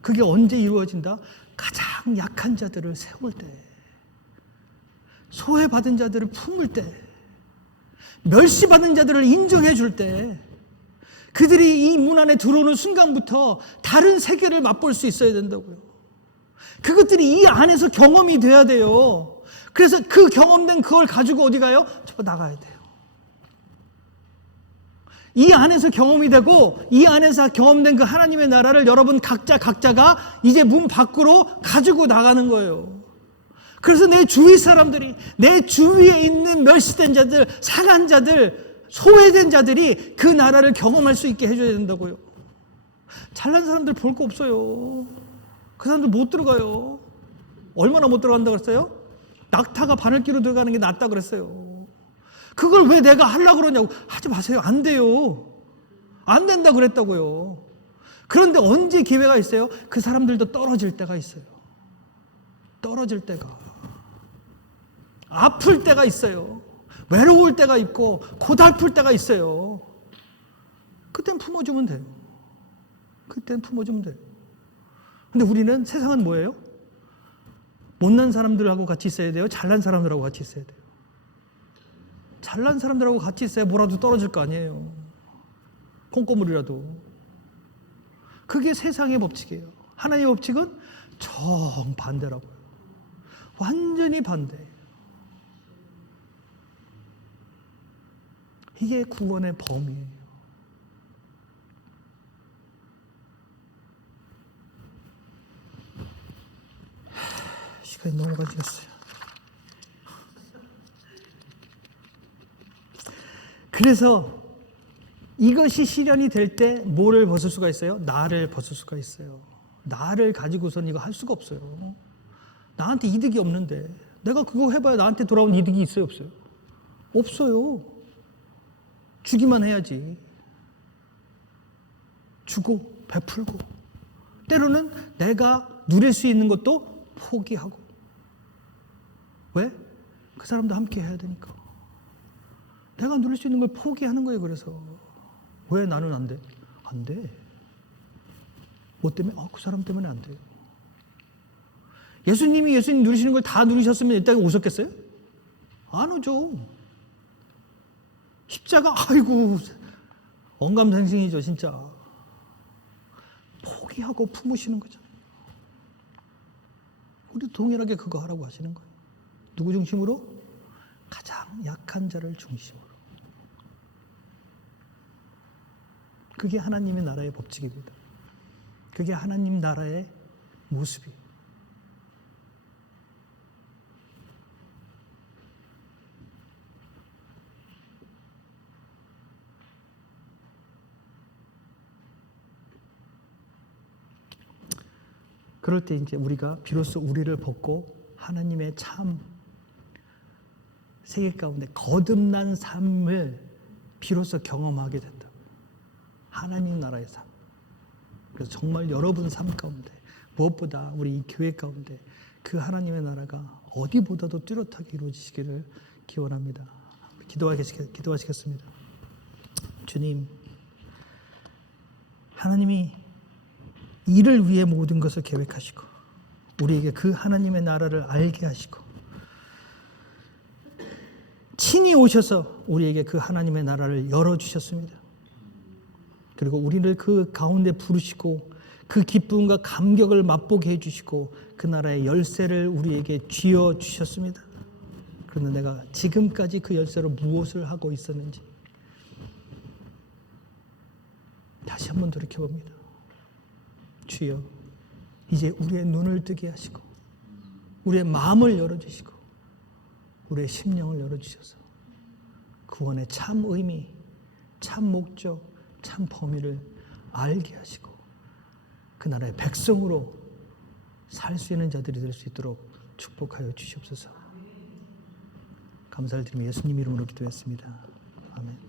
그게 언제 이루어진다? 가장 약한 자들을 세울 때, 소외받은 자들을 품을 때, 멸시받은 자들을 인정해 줄 때, 그들이 이 문 안에 들어오는 순간부터 다른 세계를 맛볼 수 있어야 된다고요. 그것들이 이 안에서 경험이 돼야 돼요. 그래서 그 경험된 그걸 가지고 어디 가요? 저 나가야 돼요. 이 안에서 경험이 되고 이 안에서 경험된 그 하나님의 나라를 여러분 각자가 이제 문 밖으로 가지고 나가는 거예요. 그래서 내 주위 사람들이, 내 주위에 있는 멸시된 자들, 상한 자들, 소외된 자들이 그 나라를 경험할 수 있게 해줘야 된다고요. 잘난 사람들 볼 거 없어요. 그 사람들 못 들어가요. 얼마나 못 들어간다고 그랬어요? 낙타가 바늘기로 들어가는 게 낫다고 그랬어요. 그걸 왜 내가 하려고 그러냐고. 하지 마세요. 안 돼요. 안 된다 그랬다고요. 그런데 언제 기회가 있어요? 그 사람들도 떨어질 때가 있어요. 떨어질 때가. 아플 때가 있어요. 외로울 때가 있고 고달플 때가 있어요. 그땐 품어주면 돼요. 그땐 품어주면 돼요. 근데 우리는 세상은 뭐예요? 못난 사람들하고 같이 있어야 돼요? 잘난 사람들하고 같이 있어야 돼요? 잘난 사람들하고 같이 있어야 뭐라도 떨어질 거 아니에요. 콩고물이라도. 그게 세상의 법칙이에요. 하나님의 법칙은 정반대라고요. 완전히 반대. 이게 구원의 범위예요. 시간이 너무 가지겠어요. 그래서 이것이 실현이 될 때 뭐를 벗을 수가 있어요? 나를 벗을 수가 있어요. 나를 가지고서는 이거 할 수가 없어요. 나한테 이득이 없는데 내가 그거 해봐야 나한테 돌아온 이득이 있어요? 없어요? 없어요. 주기만 해야지. 주고 베풀고 때로는 내가 누릴 수 있는 것도 포기하고. 왜? 그 사람도 함께 해야 되니까. 내가 누릴 수 있는 걸 포기하는 거예요. 그래서 왜 나는 안 돼? 안 돼. 뭐 때문에? 그 사람 때문에 안 돼요. 예수님 누리시는 걸 다 누리셨으면 이따가 오셨겠어요? 안 오죠. 십자가 아이고 언감생심이죠 진짜. 포기하고 품으시는 거잖아요. 우리도 동일하게 그거 하라고 하시는 거예요. 누구 중심으로? 가장 약한 자를 중심으로. 그게 하나님의 나라의 법칙입니다. 그게 하나님 나라의 모습이에요. 그럴 때 이제 우리가 비로소 우리를 벗고 하나님의 참 세계 가운데 거듭난 삶을 비로소 경험하게 된다. 하나님 나라의 삶. 그래서 정말 여러분 삶 가운데 무엇보다 우리 이 교회 가운데 그 하나님의 나라가 어디보다도 뚜렷하게 이루어지시기를 기원합니다. 기도하시겠습니다. 주님, 하나님이 이를 위해 모든 것을 계획하시고 우리에게 그 하나님의 나라를 알게 하시고 친히 오셔서 우리에게 그 하나님의 나라를 열어주셨습니다. 그리고 우리를 그 가운데 부르시고 그 기쁨과 감격을 맛보게 해주시고 그 나라의 열쇠를 우리에게 쥐어주셨습니다. 그런데 내가 지금까지 그 열쇠로 무엇을 하고 있었는지 다시 한번 돌이켜봅니다. 주여, 이제 우리의 눈을 뜨게 하시고 우리의 마음을 열어주시고 우리의 심령을 열어주셔서 구원의 참 의미, 참 목적, 참 범위를 알게 하시고 그 나라의 백성으로 살 수 있는 자들이 될 수 있도록 축복하여 주시옵소서. 감사를 드리며 예수님 이름으로 기도했습니다. 아멘.